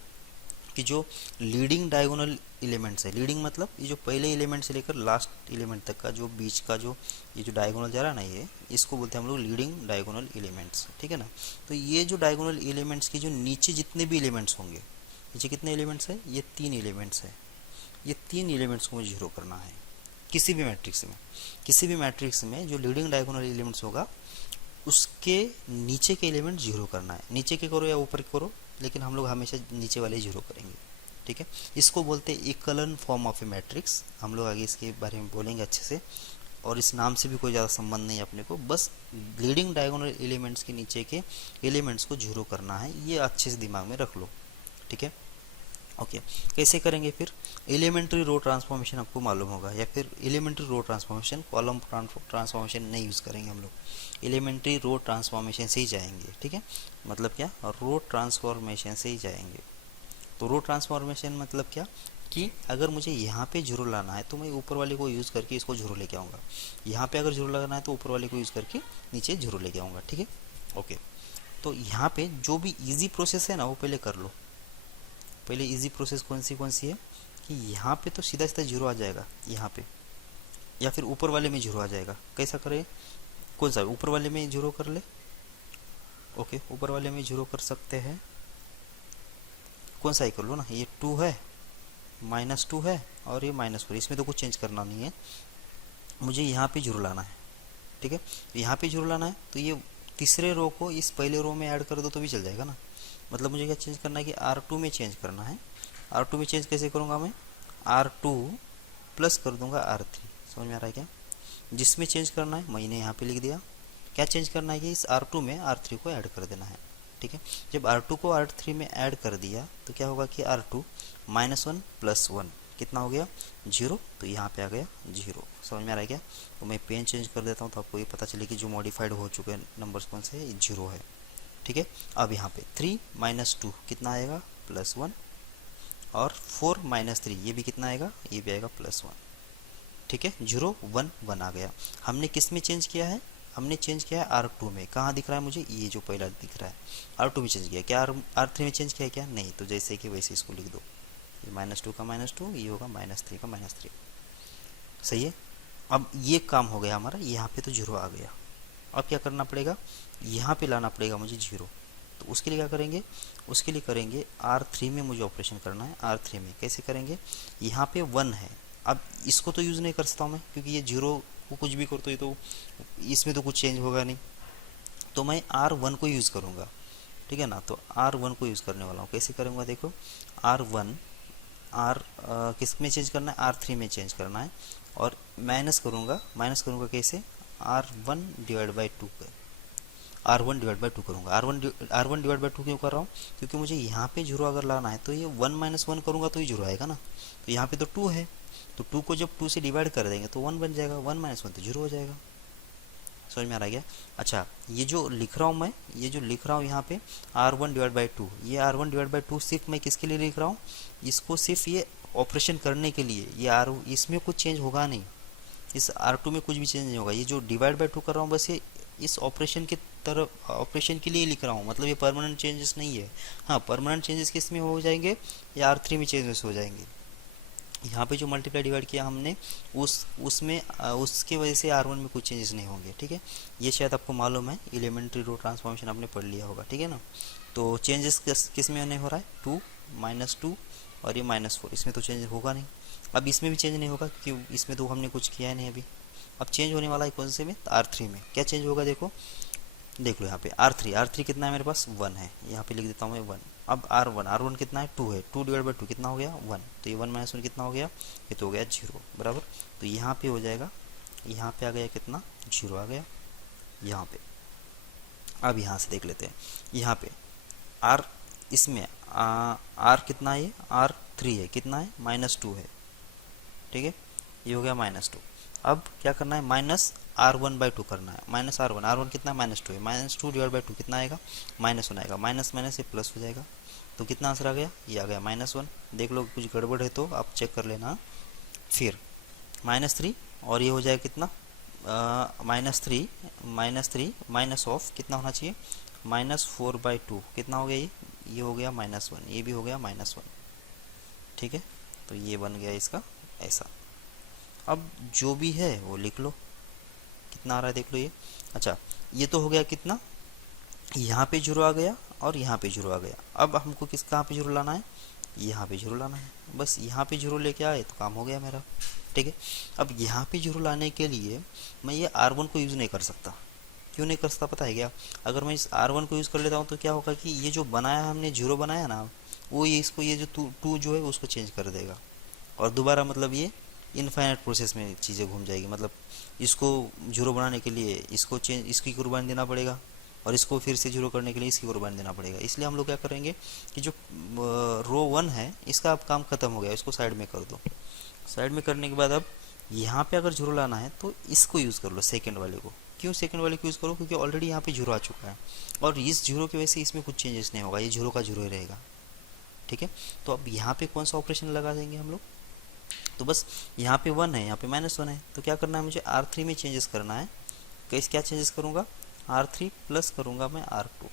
कि जो लीडिंग डायगोनल एलिमेंट्स है, लीडिंग मतलब ये जो पहले एलिमेंट से लेकर लास्ट एलिमेंट तक का जो बीच का जो ये जो डायगोनल जा रहा है ना, ये इसको बोलते हैं हम लोग लीडिंग डायगोनल एलिमेंट्स। ठीक है ना, तो ये जो डायगोनल एलिमेंट्स के जो नीचे जितने भी एलिमेंट्स होंगे, नीचे कितने एलिमेंट्स है, ये 3 एलिमेंट्स है, ये 3 एलिमेंट्स को मुझे 0 करना है किसी भी मैट्रिक्स में। किसी भी मैट्रिक्स में जो लीडिंग डायगोनल एलिमेंट्स होगा उसके नीचे के एलिमेंट 0 करना है, नीचे के करो या ऊपर के करो, लेकिन हम लोग हमेशा नीचे वाले 0 करेंगे। ठीक है, इसको बोलते हैं इक्वलन फॉर्म ऑफ ए मैट्रिक्स, हम लोग आगे इसके बारे में बोलेंगे अच्छे से, और इस नाम से भी कोई ज़्यादा संबंध नहीं है अपने को, बस लीडिंग डायगोनल एलिमेंट्स के नीचे के एलिमेंट्स को 0 करना है, ये अच्छे से दिमाग में रख लो। ठीक है, ओके कैसे करेंगे फिर? एलिमेंट्री रो ट्रांसफॉर्मेशन आपको मालूम होगा, या फिर elementary row transformation, column transformation नहीं यूज़ करेंगे हम लोग, एलिमेंट्री रो ट्रांसफॉर्मेशन से ही जाएंगे। ठीक है, मतलब क्या? रो ट्रांसफॉर्मेशन से ही जाएंगे। तो रो ट्रांसफॉर्मेशन मतलब क्या कि अगर मुझे यहाँ पे जीरो लाना है तो मैं ऊपर वाले को यूज़ करके इसको जीरो लेके आऊँगा, यहाँ पे अगर जीरो लगाना है तो ऊपर वाले को यूज़ करके नीचे जीरो लेके आऊँगा। ठीक है, ओके। तो यहाँ पे जो भी इजी प्रोसेस है ना वो पहले कर लो। पहले इजी प्रोसेस कौन सी है कि यहाँ पे तो सीधा सीधा जीरो आ जाएगा यहाँ पे, या फिर ऊपर वाले में जीरो आ जाएगा। कैसा करें? कौन सा? ऊपर वाले में जीरो कर ले। ओके, ऊपर वाले में जीरो कर सकते हैं। कौन सा ही कर लो ना, ये 2 है, -2 है और ये -4, इसमें तो कुछ चेंज करना नहीं है, मुझे यहाँ पे जीरो लाना है। ठीक है, यहाँ पे जीरो लाना है तो ये तीसरे रो को इस पहले रो में ऐड कर दो तो भी चल जाएगा ना। मतलब मुझे क्या चेंज करना है कि R2 में चेंज करना है। R2 में चेंज कैसे करूँगा मैं? R2 प्लस कर दूंगा R3। समझ में आ रहा है क्या? जिसमें चेंज करना है मैंने यहाँ पे लिख दिया। क्या चेंज करना है कि इस R2 में R3 को ऐड कर देना है। ठीक है, जब R2 को R3 में ऐड कर दिया तो क्या होगा कि R2 -1 + 1 कितना हो गया? 0। तो यहाँ पे आ गया 0। समझ में आ रहा है क्या? तो मैं पेन चेंज कर देता हूँ तो आपको ये पता चले कि जो मॉडिफाइड हो चुके नंबर्स कौन से है, 0 है। ठीक है, अब यहाँ पे 3 - 2 कितना आएगा? +1, और 4 - 3 ये भी कितना आएगा? ये भी आएगा +1। ठीक है, 0 1 1 आ गया। हमने किस में चेंज किया है? हमने चेंज किया है R2 में। कहाँ दिख रहा है मुझे? ये जो पहला दिख रहा है R2 में चेंज किया। क्या R3 में चेंज किया क्या? नहीं। तो जैसे कि वैसे इसको लिख दो, ये -2 का -2, ये होगा -3 का -3। सही है। अब ये काम हो गया हमारा, यहाँ पे तो 0 आ गया। अब क्या करना पड़ेगा? यहाँ पे लाना पड़ेगा मुझे 0। तो उसके लिए क्या करेंगे? उसके लिए करेंगे R3 में मुझे ऑपरेशन करना है। R3 में कैसे करेंगे? यहाँ पे 1 है। अब इसको तो यूज़ नहीं कर सकता हूँ मैं, क्योंकि ये 0 को कुछ भी कर तो ये तो इसमें तो कुछ चेंज होगा नहीं। तो मैं R1 को यूज़ करूँगा। ठीक है ना, तो R1 को यूज़ करने वाला हूँ। कैसे करूँगा? देखो, R1 किस में चेंज करना है? R3 में चेंज करना है। और माइनस करूँगा कैसे? R1/2 R1/2 करूँगा। R1/2 क्यों कर रहा हूँ? क्योंकि मुझे यहाँ पे 0 अगर लाना है तो ये 1 - 1 करूँगा तो ही 0 आएगा ना। तो यहाँ पे तो 2 है, तो 2 को जब 2 से डिवाइड कर देंगे तो 1 बन जाएगा। 1 - 1 तो 0 हो जाएगा। समझ में आ रहा है क्या? अच्छा, ये जो लिख रहा हूँ मैं, ये जो लिख रहा हूँ यहाँ पे R1/2, ये R1/2 सिर्फ मैं किसके लिए लिख रहा हूँ? इसको सिर्फ ये ऑपरेशन करने के लिए। ये इसमें कुछ चेंज होगा नहीं, इस R2 में कुछ भी चेंज नहीं होगा। ये जो डिवाइड बाय 2 कर रहा हूँ बस ये इस ऑपरेशन की तरफ, ऑपरेशन के लिए लिख रहा हूँ। मतलब ये परमानेंट चेंजेस नहीं है। हाँ, परमानेंट चेंजेस किस में हो जाएंगे? या R3 में चेंजेस हो जाएंगे। यहाँ पे जो मल्टीप्लाई डिवाइड किया हमने उसमें उसके वजह से R1 में कुछ चेंजेस नहीं होंगे। ठीक है, ये शायद आपको मालूम है, एलिमेंट्री रो ट्रांसफॉर्मेशन आपने पढ़ लिया होगा। ठीक है ना। तो चेंजेस किस में नहीं हो रहा है? 2 -2 और ये -4, इसमें तो चेंज होगा नहीं। अब इसमें भी चेंज नहीं होगा क्योंकि इसमें तो हमने कुछ किया है नहीं अभी। अब चेंज होने वाला है कौन से में? R3 में। क्या चेंज होगा? देखो, देख लो यहाँ पे R3 कितना है मेरे पास? 1 है। यहाँ पे लिख देता हूँ मैं 1। अब R1 कितना है? 2 है। 2/2 कितना हो गया? 1। तो ये 1 - 1 कितना हो गया? ये तो हो गया 0 बराबर। तो यहाँ पे हो जाएगा, यहाँ पे आ गया कितना? 0 आ गया यहाँ पे। अब यहाँ से देख लेते हैं, यहाँ पे R इसमें R कितना है? ये R3 है। कितना है? -2 है। ठीक है, ये हो गया -2। अब क्या करना है? -R1/2 करना है। -R1 कितना है? -2 है। -2/2 कितना आएगा? -1 आएगा। माइनस माइनस से प्लस हो जाएगा। तो कितना आंसर आ गया? ये आ गया -1। देख लो, कुछ गड़बड़ है तो आप चेक कर लेना। फिर -3 और ये हो जाएगा कितना? -3 माइनस ऑफ कितना होना चाहिए? -4/2 कितना हो गया? ये हो गया -1, ये भी हो गया -1। ठीक है, तो ये बन गया इसका ऐसा। अब जो भी है वो लिख लो, कितना आ रहा है देख लो ये। अच्छा, ये तो हो गया कितना? यहाँ पे 0 आ गया और यहाँ पे 0 आ गया। अब हमको कहाँ पे 0 लाना है? यहाँ पे 0 लाना है। बस यहाँ पे 0 लेके आए तो काम हो गया मेरा। ठीक है, अब यहाँ पे 0 लाने के लिए मैं ये R1 को यूज़ नहीं कर सकता। क्यों नहीं कर सकता पता है क्या? अगर मैं इस R1 को यूज़ कर लेता हूँ तो क्या होगा कि ये जो बनाया हमने 0 बनाया ना, वो ये इसको, ये जो 2 जो है उसको चेंज कर देगा और दोबारा मतलब ये इनफाइनाइट प्रोसेस में चीज़ें घूम जाएगी। मतलब इसको 0 बनाने के लिए इसको चेंज, इसकी कुर्बानी देना पड़ेगा, और इसको फिर से जीरो करने के लिए इसकी ओर बढ़ देना पड़ेगा। इसलिए हम लोग क्या करेंगे कि जो रो 1 है इसका अब काम खत्म हो गया, इसको साइड में कर दो। साइड में करने के बाद अब यहाँ पे अगर जीरो लाना है तो इसको यूज़ कर लो, सेकंड वाले को। क्यों सेकंड वाले को यूज़ करो? क्योंकि ऑलरेडी यहाँ पे जीरो आ चुका है और इस जीरो की वजह से इसमें कुछ चेंजेस नहीं होगा, ये जीरो का जीरो ही रहेगा। ठीक है, तो अब यहाँ पे कौन सा ऑपरेशन लगा देंगे हम लोग? तो बस यहाँ पे 1 है, यहाँ पे -1 है, तो क्या करना है मुझे? R3 में चेंजेस करना है। कैसे क्या चेंजेस करूँगा? R3 प्लस करूँगा मैं R2।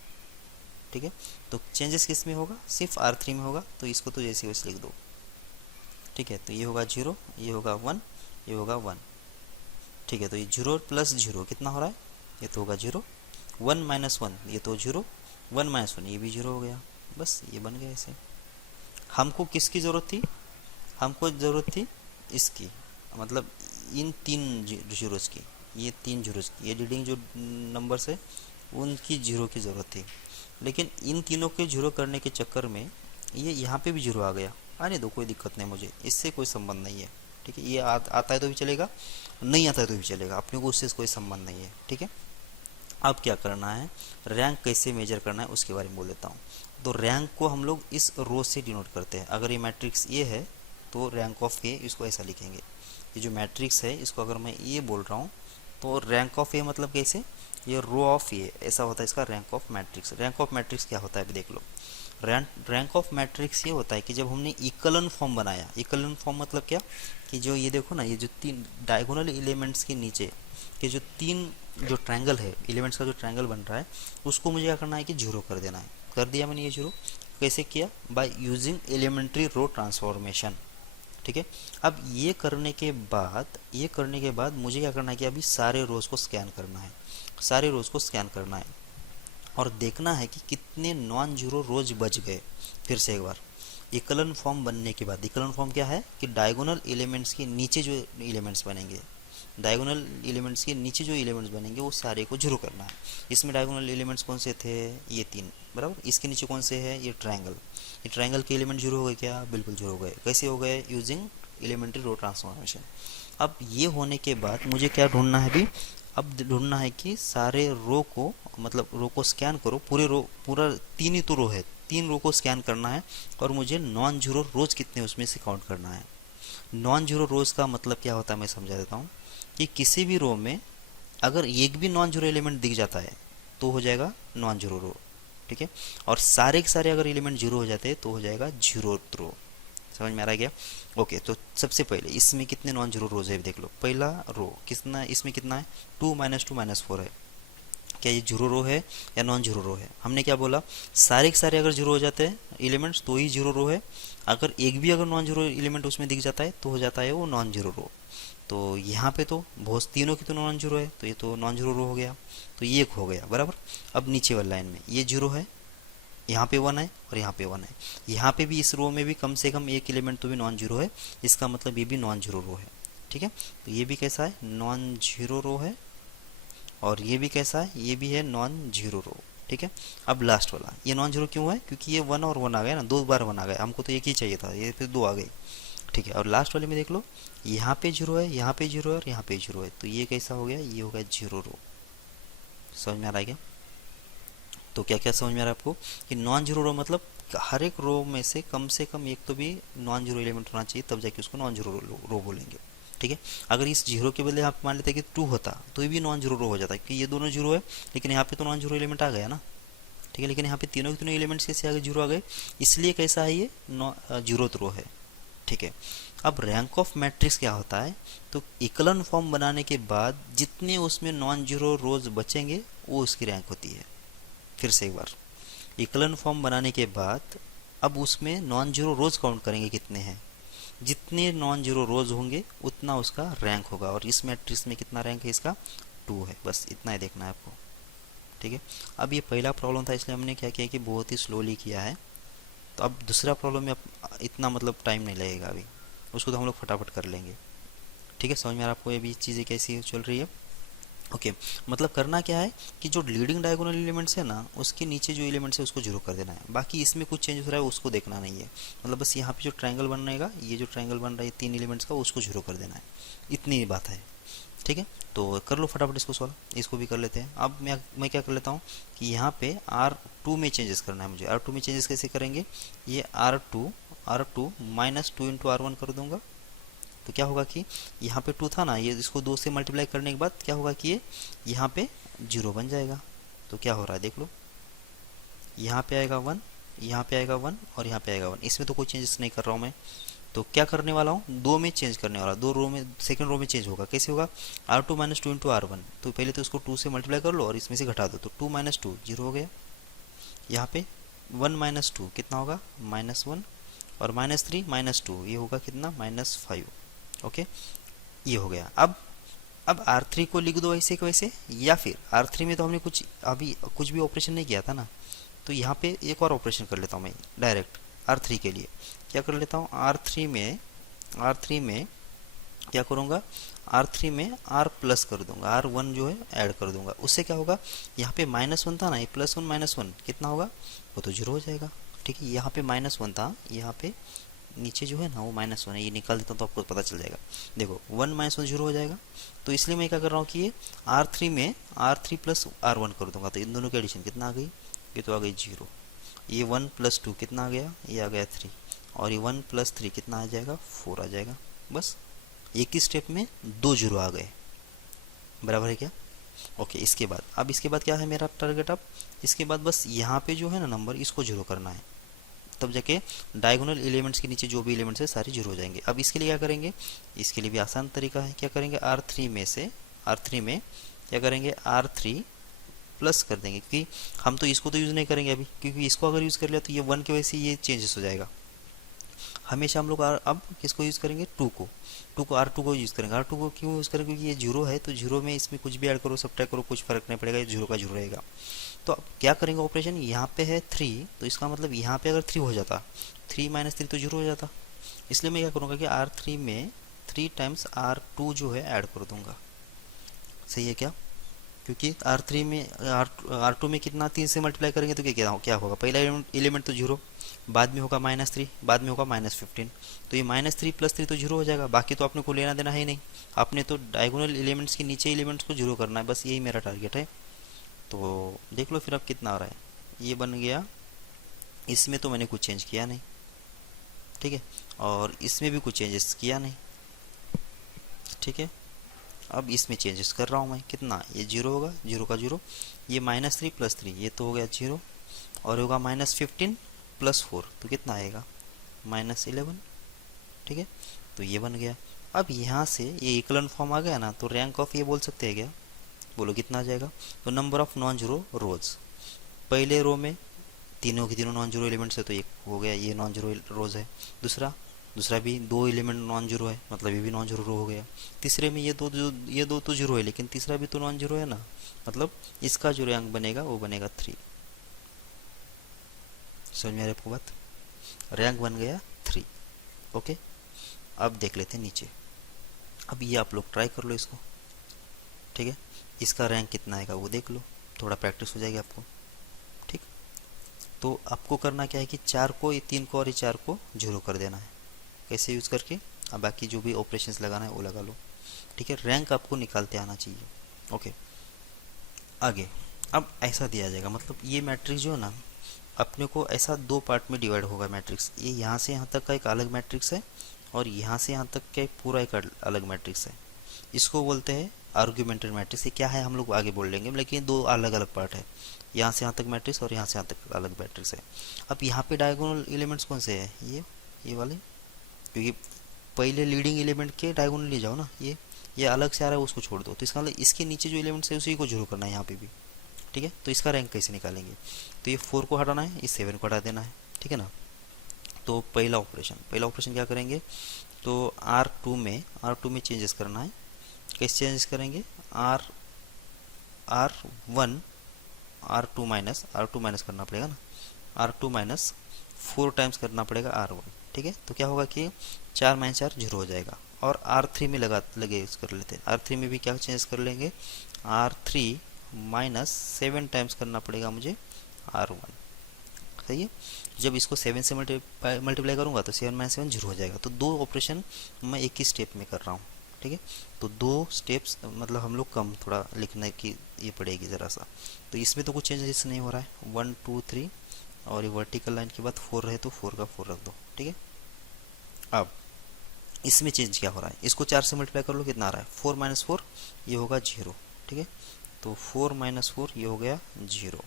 ठीक है, तो चेंजेस किस में होगा? सिर्फ R3 में होगा, तो इसको तो जैसे वैसे लिख दो। ठीक है, तो ये होगा 0, ये होगा 1, ये होगा 1। ठीक है, तो ये 0 प्लस 0 कितना हो रहा है? ये तो होगा 0, 1 माइनस 1 ये तो 0, 1 माइनस 1 ये भी 0 हो गया। बस ये बन गया ऐसे। हमको किसकी ज़रूरत थी? हमको ज़रूरत थी इसकी, मतलब इन 3 जीरोज़ की, ये 3 जीरोज़ की, ये लीडिंग जो नंबर्स है उनकी जीरो की ज़रूरत थी। लेकिन इन तीनों के जीरो करने के चक्कर में ये यहाँ पे भी जीरो आ गया। आने दो, कोई दिक्कत नहीं, मुझे इससे कोई संबंध नहीं है। ठीक है, ये आता है तो भी चलेगा, नहीं आता है तो भी चलेगा, अपने को उससे कोई संबंध नहीं है। ठीक है, अब क्या करना है, रैंक कैसे मेजर करना है उसके बारे में बोल देता हूँ। तो रैंक को हम लोग इस रो से डिनोट करते हैं। अगर ये मैट्रिक्स ए है तो रैंक ऑफ ए इसको ऐसा लिखेंगे। ये जो मैट्रिक्स है इसको अगर मैं ए बोल रहा हूँ तो रैंक ऑफ ए मतलब कैसे? ये रो ऑफ ए ऐसा होता है इसका rank of matrix. Rank of matrix क्या होता है अभी देख लो। रैंक ऑफ मैट्रिक्स ये होता है कि जब हमने इक्वलन फॉर्म बनाया, इक्वलन फॉर्म मतलब क्या कि जो ये देखो ना, ये जो 3 डायगोनल एलिमेंट्स के नीचे के जो 3 जो ट्रायंगल है, एलिमेंट्स का जो ट्रायंगल बन रहा है उसको मुझे क्या करना है कि जीरो कर देना है। कर दिया मैंने ये जीरो। कैसे किया? By using elementary row transformation. ठीक है, अब ये करने के बाद मुझे क्या करना है कि अभी सारे रोज को स्कैन करना है, सारे रोज को स्कैन करना है और देखना है कि कितने नॉन जीरो रोज बच गए। फिर से एक बार, इक्वलन फॉर्म बनने के बाद, इक्वलन फॉर्म क्या है कि डायगोनल एलिमेंट्स के नीचे जो एलिमेंट्स बनेंगे, डायगोनल एलिमेंट्स के नीचे जो एलिमेंट्स बनेंगे वो सारे को जीरो करना है। इसमें डायगोनल एलिमेंट्स कौन से थे? ये 3 बराबर। इसके नीचे कौन से है? ये ट्रायंगल। ये ट्रायंगल के एलिमेंट जीरो हो गए क्या? बिल्कुल जीरो हो गए। कैसे हो गए? Using elementary row transformation. अब ये होने के बाद मुझे क्या ढूंढना है भी? अब ढूंढना है कि सारे रो को, मतलब रो को स्कैन करो, पूरा 3 ही तो रो है, 3 रो को स्कैन करना है और मुझे नॉन जीरो रोज कितने उसमें से काउंट करना है। नॉन जीरो रोज का मतलब क्या होता है मैं समझा देता हूँ कि किसी भी रो में अगर एक भी नॉन जीरो एलिमेंट दिख जाता है तो हो जाएगा नॉन जीरो रो। ठीक है, और सारे के सारे अगर एलिमेंट जीरो हो जाते हैं तो हो जाएगा जीरो रो। समझ में आ रहा है क्या? ओके, तो सबसे पहले इसमें कितने नॉन जीरो रोज है देख लो। पहला रो कितना, इसमें कितना है? 2 - 2 - 4 है। क्या ये जीरो रो है या नॉन जीरो रो है? हमने क्या बोला? सारे के सारे अगर जीरो हो जाते हैं एलिमेंट्स तो ही जीरो रो है। अगर एक भी अगर नॉन जीरो एलिमेंट उसमें दिख जाता है तो हो जाता है वो नॉन जीरो रो। तो यहाँ पे तो बहुत तीनों की तो नॉन जीरो है, तो ये तो नॉन जीरो रो हो गया, तो ये एक हो गया बराबर। अब नीचे वाली लाइन में ये जीरो है, यहाँ पे 1 है और यहाँ पे 1 है। यहाँ पे भी इस रो में भी कम से कम एक एलिमेंट तो भी नॉन जीरो है, इसका मतलब ये भी नॉन जीरो रो है। ठीक है, तो ये भी कैसा है? नॉन जीरो रो है। और ये भी कैसा है? ये भी है नॉन जीरो रो। ठीक है, अब लास्ट वाला ये नॉन जीरो क्यों है? क्योंकि ये 1 और 1 आ गया ना, 2 बार 1 आ गया, हमको तो एक ही चाहिए था, ये फिर 2 आ गई। ठीक है, और लास्ट वाले में देख लो, यहाँ पे जीरो है, यहाँ पे जीरो है और यहाँ पे जीरो है, तो ये कैसा हो गया? ये हो गया जीरो रो। समझ में आ रहा है क्या? तो क्या क्या समझ में आ रहा है आपको कि नॉन जीरो रो मतलब हर एक रो में से कम एक तो भी नॉन जीरो एलिमेंट होना चाहिए, तब जाके उसको नॉन जीरो रो बोलेंगे। ठीक है, अगर इस जीरो के बदले आप मान लेते हैं कि 2 होता तो ये भी नॉन जीरो रो हो जाता है, क्योंकि ये दोनों जीरो है लेकिन यहाँ पे तो नॉन जीरो एलिमेंट आ गया ना। ठीक है, लेकिन यहाँ पे तीनों के तीनों एलिमेंट्स कैसे आ गए? जीरो आ गए, इसलिए कैसा है? ये जीरो रो है। ठीक है, अब रैंक ऑफ मैट्रिक्स क्या होता है? तो इक्वलन फॉर्म बनाने के बाद जितने उसमें नॉन जीरो रोज बचेंगे वो उसकी रैंक होती है। फिर से एक बार, इक्वलन फॉर्म बनाने के बाद अब उसमें नॉन जीरो रोज काउंट करेंगे कितने हैं, जितने नॉन जीरो रोज होंगे उतना उसका रैंक होगा। और इस मैट्रिक्स में कितना रैंक है इसका? 2 है। बस इतना ही देखना है आपको। ठीक है, अब ये पहला प्रॉब्लम था इसलिए हमने क्या किया कि बहुत ही स्लोली किया है। तो अब दूसरा प्रॉब्लम में इतना मतलब टाइम नहीं लगेगा, अभी उसको तो हम लोग फटाफट कर लेंगे। ठीक है, समझ में आ रहा है आपको ये भी चीज़ें कैसी चल रही है? ओके, मतलब करना क्या है कि जो लीडिंग डायगोनल एलिमेंट्स है ना उसके नीचे जो एलिमेंट्स है उसको जीरो कर देना है, बाकी इसमें कुछ चेंज हो रहा है उसको देखना नहीं है। मतलब बस यहाँ पे जो ट्रायंगल बन रहेगा, ये जो ट्रायंगल बन रहा है 3 एलिमेंट्स का, उसको जीरो कर देना है, इतनी बात है। ठीक है, तो कर लो फटाफट इसको सॉल्व, इसको भी कर लेते हैं। अब मैं क्या कर लेता हूँ कि यहाँ पे R2 में चेंजेस करना है मुझे। R2 में चेंजेस कैसे करेंगे, ये R2 माइनस 2 इंटू R1 कर दूंगा। तो क्या होगा कि यहाँ पे 2 था ना, ये इसको 2 से मल्टीप्लाई करने के बाद क्या होगा कि ये यहाँ पे 0 बन जाएगा। तो क्या हो रहा है देख लो, यहाँ पे आएगा 1, यहाँ पे आएगा 1 और यहाँ पे आएगा 1। इसमें तो कोई चेंजेस नहीं कर रहा हूँ मैं। तो क्या करने वाला हूँ, 2 में चेंज करने वाला, 2 रो में, सेकंड रो में चेंज होगा। कैसे होगा, R2 माइनस 2 इंटू R1। तो पहले तो इसको 2 से मल्टीप्लाई कर लो और इसमें से घटा दो, तो 2 माइनस 2 0 हो गया। यहाँ पे 1 माइनस 2 कितना होगा, -1, और -3 माइनस 2 ये होगा कितना, -5। ओके, ये हो गया। अब R3 को लिख दो ऐसे को वैसे, या फिर R3 में तो हमने कुछ भी ऑपरेशन नहीं किया था ना, तो यहाँ पे एक और ऑपरेशन कर लेता हूँ मैं डायरेक्ट R3 के लिए। क्या कर लेता हूँ, R3 में क्या करूँगा, R3 में R प्लस कर दूंगा, R1 जो है ऐड कर दूंगा। उससे क्या होगा, यहाँ पे -1 था ना, ये +1 -1 कितना होगा, वो तो 0 हो जाएगा। ठीक है, यहाँ पे -1 था, यहाँ पे नीचे जो है ना वो -1 है, ये निकाल देता हूँ तो आपको पता चल जाएगा। देखो 1 -1 0 हो जाएगा। तो इसलिए मैं क्या कर रहा हूँ कि ये R3 में R3 प्लस R1 कर दूंगा। तो इन दोनों की एडिशन कितना आ गई, ये तो आ गई 0। ये 1 + 2 कितना आ गया, ये आ गया 3, और ये 1 + 3 कितना आ जाएगा, 4 आ जाएगा। बस एक ही स्टेप में 2 0 आ गए, बराबर है क्या। ओके, इसके बाद क्या है मेरा टारगेट। अब इसके बाद बस यहाँ पे जो है ना नंबर, इसको 0 करना है, तब जाके डायगोनल एलिमेंट्स के नीचे जो भी एलिमेंट्स है सारे 0 हो जाएंगे। अब इसके लिए क्या करेंगे, इसके लिए भी आसान तरीका है। क्या करेंगे, R3 में क्या करेंगे, R3 प्लस कर देंगे, क्योंकि हम तो इसको तो यूज़ नहीं करेंगे अभी, क्योंकि इसको अगर यूज़ कर लिया तो ये 1 की वजह से ये चेंजेस हो जाएगा। हमेशा हम लोग अब किसको यूज़ करेंगे, R2 को यूज़ करेंगे। R2 को क्यों यूज़ करेंगे, क्योंकि ये 0 है, तो 0 में इसमें कुछ भी ऐड करो, सब्ट्रैक्ट करो, कुछ फर्क नहीं पड़ेगा, ये 0 का 0 रहेगा। तो अब क्या करेंगे ऑपरेशन, यहाँ पे है 3, तो इसका मतलब यहाँ पे अगर 3 हो जाता, 3 - 3 तो 0 हो जाता। इसलिए मैं क्या करूँगा कि R3 में 3 टाइम्स R2 जो है ऐड कर दूंगा। सही है क्या, क्योंकि R3 में R2 में कितना 3 से मल्टीप्लाई करेंगे तो क्या होगा, पहला एलिमेंट तो 0, बाद में होगा -3, बाद में होगा -15। तो ये -3 + 3 तो 0 हो जाएगा। बाकी तो आपने को लेना देना है ही नहीं, आपने तो डायगोनल एलिमेंट्स के नीचे एलिमेंट्स को 0 करना है, बस यही मेरा टारगेट है। तो देख लो फिर अब कितना आ रहा है, ये बन गया। इसमें तो मैंने कुछ चेंज किया नहीं, ठीक है, और इसमें भी कुछ चेंजेस किया नहीं, ठीक है। अब इसमें चेंजेस कर रहा हूँ मैं, कितना, ये 0 होगा, 0 का 0, ये -3 + 3 ये तो हो गया 0, और होगा -15 + 4 तो कितना आएगा, -11। ठीक है, तो ये बन गया। अब यहाँ से ये इक्वलन फॉर्म आ गया ना, तो रैंक ऑफ ये बोल सकते हैं क्या, बोलो कितना आ जाएगा। तो नंबर ऑफ नॉन जीरो रोज, पहले रो में तीनों की तीनों नॉन जीरो एलिमेंट्स है, तो एक हो गया, ये नॉन जीरो रोज है। दूसरा भी 2 एलिमेंट नॉन जीरो है, मतलब ये भी नॉन जीरो रो हो गया। तीसरे में ये दो तो जीरो है, लेकिन तीसरा भी तो नॉन जीरो है ना, मतलब इसका जो रैंक बनेगा वो बनेगा 3। समझ में आ रही आपको बात, रैंक बन गया 3। ओके, अब देख लेते हैं नीचे। अब ये आप लोग ट्राई कर लो इसको, ठीक है, इसका रैंक कितना आएगा वो देख लो, थोड़ा प्रैक्टिस हो जाएगी आपको। ठीक, तो आपको करना क्या है कि 4 को, ये 3 को और ये 4 को 0 कर देना है, कैसे यूज़ करके। अब बाकी जो भी ऑपरेशंस लगाना है वो लगा लो, ठीक है। रैंक आपको निकालते आना चाहिए। ओके, आगे अब ऐसा दिया जाएगा, मतलब ये मैट्रिक्स जो है ना, अपने को ऐसा 2 पार्ट में डिवाइड होगा मैट्रिक्स। ये यहाँ से यहाँ तक का एक अलग मैट्रिक्स है, और यहाँ से यहाँ तक का एक पूरा एक अलग मैट्रिक्स है। इसको बोलते हैं आर्ग्यूमेंटेड मैट्रिक्स। ये क्या है हम लोग आगे बोल लेंगे, लेकिन 2 अलग अलग पार्ट है, यहाँ से यहाँ तक मैट्रिक्स और यहाँ से यहाँ तक अलग मैट्रिक्स है। अब यहाँ पे डायगोनल एलिमेंट्स कौन से हैं, ये वाले, क्योंकि पहले लीडिंग एलिमेंट के डायगोनल ले जाओ ना, ये अलग से आ रहा है, उसको छोड़ दो। तो इसका मतलब इसके नीचे जो एलिमेंट्स है उसी को 0 करना है यहाँ पे भी, ठीक है। तो इसका रैंक कैसे निकालेंगे, तो ये 4 को हटाना है, इस 7 को हटा देना है, ठीक है ना। तो पहला ऑपरेशन क्या करेंगे, तो R2 में चेंजेस करना है। कैसे चेंजेस करेंगे, R1 R2 माइनस करना पड़ेगा ना, R2 माइनस 4 टाइम्स करना पड़ेगा R1, ठीक है। तो क्या होगा कि 4 - 4 0 हो जाएगा। और R3 में लगे कर लेते हैं। R3 में भी क्या चेंज कर लेंगे, R3 माइनस 7 टाइम्स करना पड़ेगा मुझे R1, सही है। जब इसको 7 से मल्टीप्लाई करूंगा तो 7 - 7 0 हो जाएगा। तो 2 ऑपरेशन मैं एक ही स्टेप में कर रहा हूँ, ठीक है। तो 2 स्टेप्स मतलब हम लोग कम थोड़ा लिखने की ये पड़ेगी ज़रा सा। तो इसमें तो कुछ चेंजेस नहीं हो रहा है, 1 2 3 और ये वर्टिकल लाइन के बाद 4 रहे तो 4 का 4 रख दो, ठीक है। अब इसमें चेंज क्या हो रहा है, इसको 4 से मल्टीप्लाई कर लो, कितना आ रहा है 4 माइनस 4 ये होगा 0, ठीक है। तो 4 माइनस 4 ये हो गया 0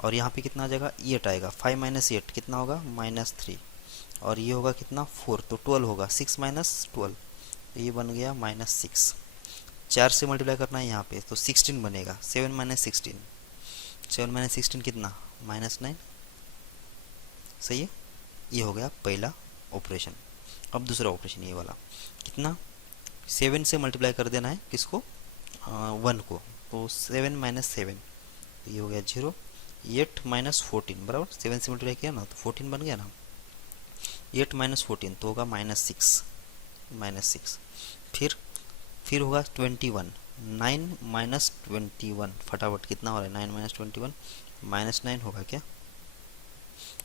और यहाँ पे कितना आ जाएगा 8 आएगा, 5 माइनस 8 कितना होगा -3 और ये होगा कितना 4 तो 12 होगा, 6 माइनस 12 तो ये बन गया -6। 4 से मल्टीप्लाई करना है यहाँ पे तो 16 बनेगा, 7 माइनस 16 7 माइनस 16 कितना -9, सही है। ये हो गया पहला ऑपरेशन। अब दूसरा ऑपरेशन ये वाला कितना 7 से मल्टीप्लाई कर देना है किसको 1 को, तो 7 माइनस 7 तो ये हो गया 0। 8 माइनस 14 बराबर 7 से मल्टीप्लाई किया ना तो 14 बन गया ना, 8 माइनस 14 तो होगा -6 फिर होगा 21, 9 माइनस 21 फटाफट कितना हो रहा है 9 माइनस 21 -9 होगा क्या,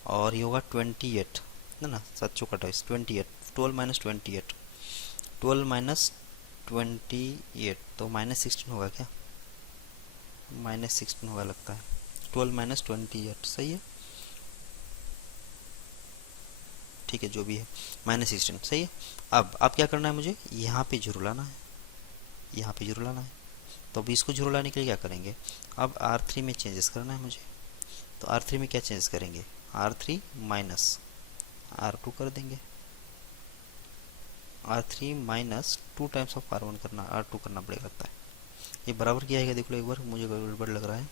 और ये होगा 28 ना 7 चौका 28, 12 माइनस 28 12 माइनस 28 तो -16 होगा क्या, -16 होगा लगता है, 12 माइनस 28 सही है, ठीक है जो भी है -16 सही है। अब क्या करना है मुझे यहाँ पे जीरो लाना है, यहाँ पे जीरो लाना है। तो अब इसको जीरो लाने के लिए क्या करेंगे, अब R3 में चेंजेस करना है मुझे। तो R3 में क्या चेंज करेंगे, R3 माइनस R2 कर देंगे, R3 minus 2 times of R1 करना, R2 करना पड़ेगा लगता है। ये बराबर क्या आएगा देख लो एक बार, मुझे गड़बड़ लग रहा है।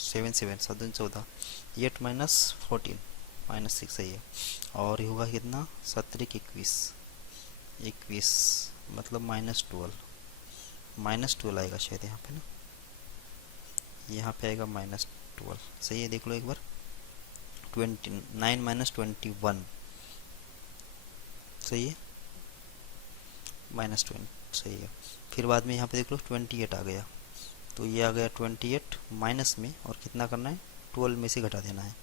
7 7 7 14 8 माइनस 14 -6 सही है, और ये होगा कितना 17 21 मतलब -12 आएगा शायद यहाँ पे ना, यहाँ पे आएगा -12 सही है, देख लो एक बार। 29 माइनस 21 सही है, -20 सही है। फिर बाद में यहाँ पे देख लो 28 आ गया, तो ये आ गया 28 माइनस में और कितना करना है 12 में से घटा देना है,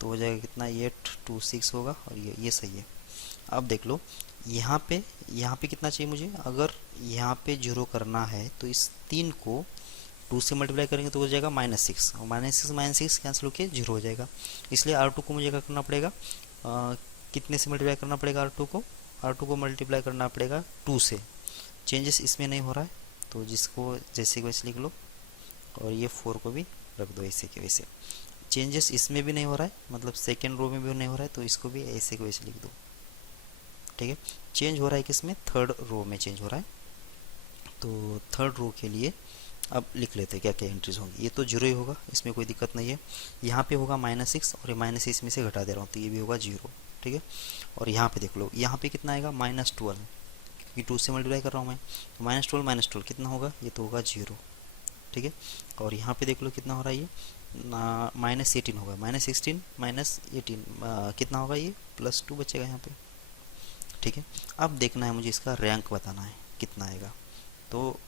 तो हो जाएगा कितना 826 होगा और ये सही है। अब देख लो यहाँ पे कितना चाहिए मुझे, अगर यहाँ पे जीरो करना है तो इस 3 को 2 से मल्टीप्लाई करेंगे तो हो जाएगा -6 और -6 कैंसिल होकर 0 हो जाएगा। इसलिए R2 को मुझे क्या करना पड़ेगा, कितने से मल्टीप्लाई करना पड़ेगा R2 को मल्टीप्लाई करना पड़ेगा 2 से। चेंजेस इसमें नहीं हो रहा है तो जिसको जैसे वैसे लिख लो, और ये 4 को भी रख दो ऐसे के वैसे। चेंजेस इसमें भी नहीं हो रहा है, मतलब सेकेंड रो में भी नहीं हो रहा है तो इसको भी ऐसे के वैसे लिख दो, ठीक है। चेंज हो रहा है किसमें, थर्ड रो में चेंज हो रहा है। तो थर्ड रो के लिए अब लिख लेते हैं क्या क्या एंट्रीज होंगी। ये तो जीरो ही होगा, इसमें कोई दिक्कत नहीं है। यहाँ पे होगा -6 और ये -6 में से घटा दे रहा हूँ तो ये भी होगा 0, ठीक है। और यहाँ पे देख लो, यहाँ पे कितना आएगा -12 क्योंकि 2 से मल्टीप्लाई कर रहा हूँ मैं, तो -12 कितना होगा, ये तो होगा 0, ठीक है। और यहाँ पे देख लो कितना हो रहा है, ये -18 होगा, -16 -18 कितना होगा, ये +2 बचेगा यहाँ पे, ठीक है। अब देखना है मुझे इसका रैंक बताना है कितना आएगा। तो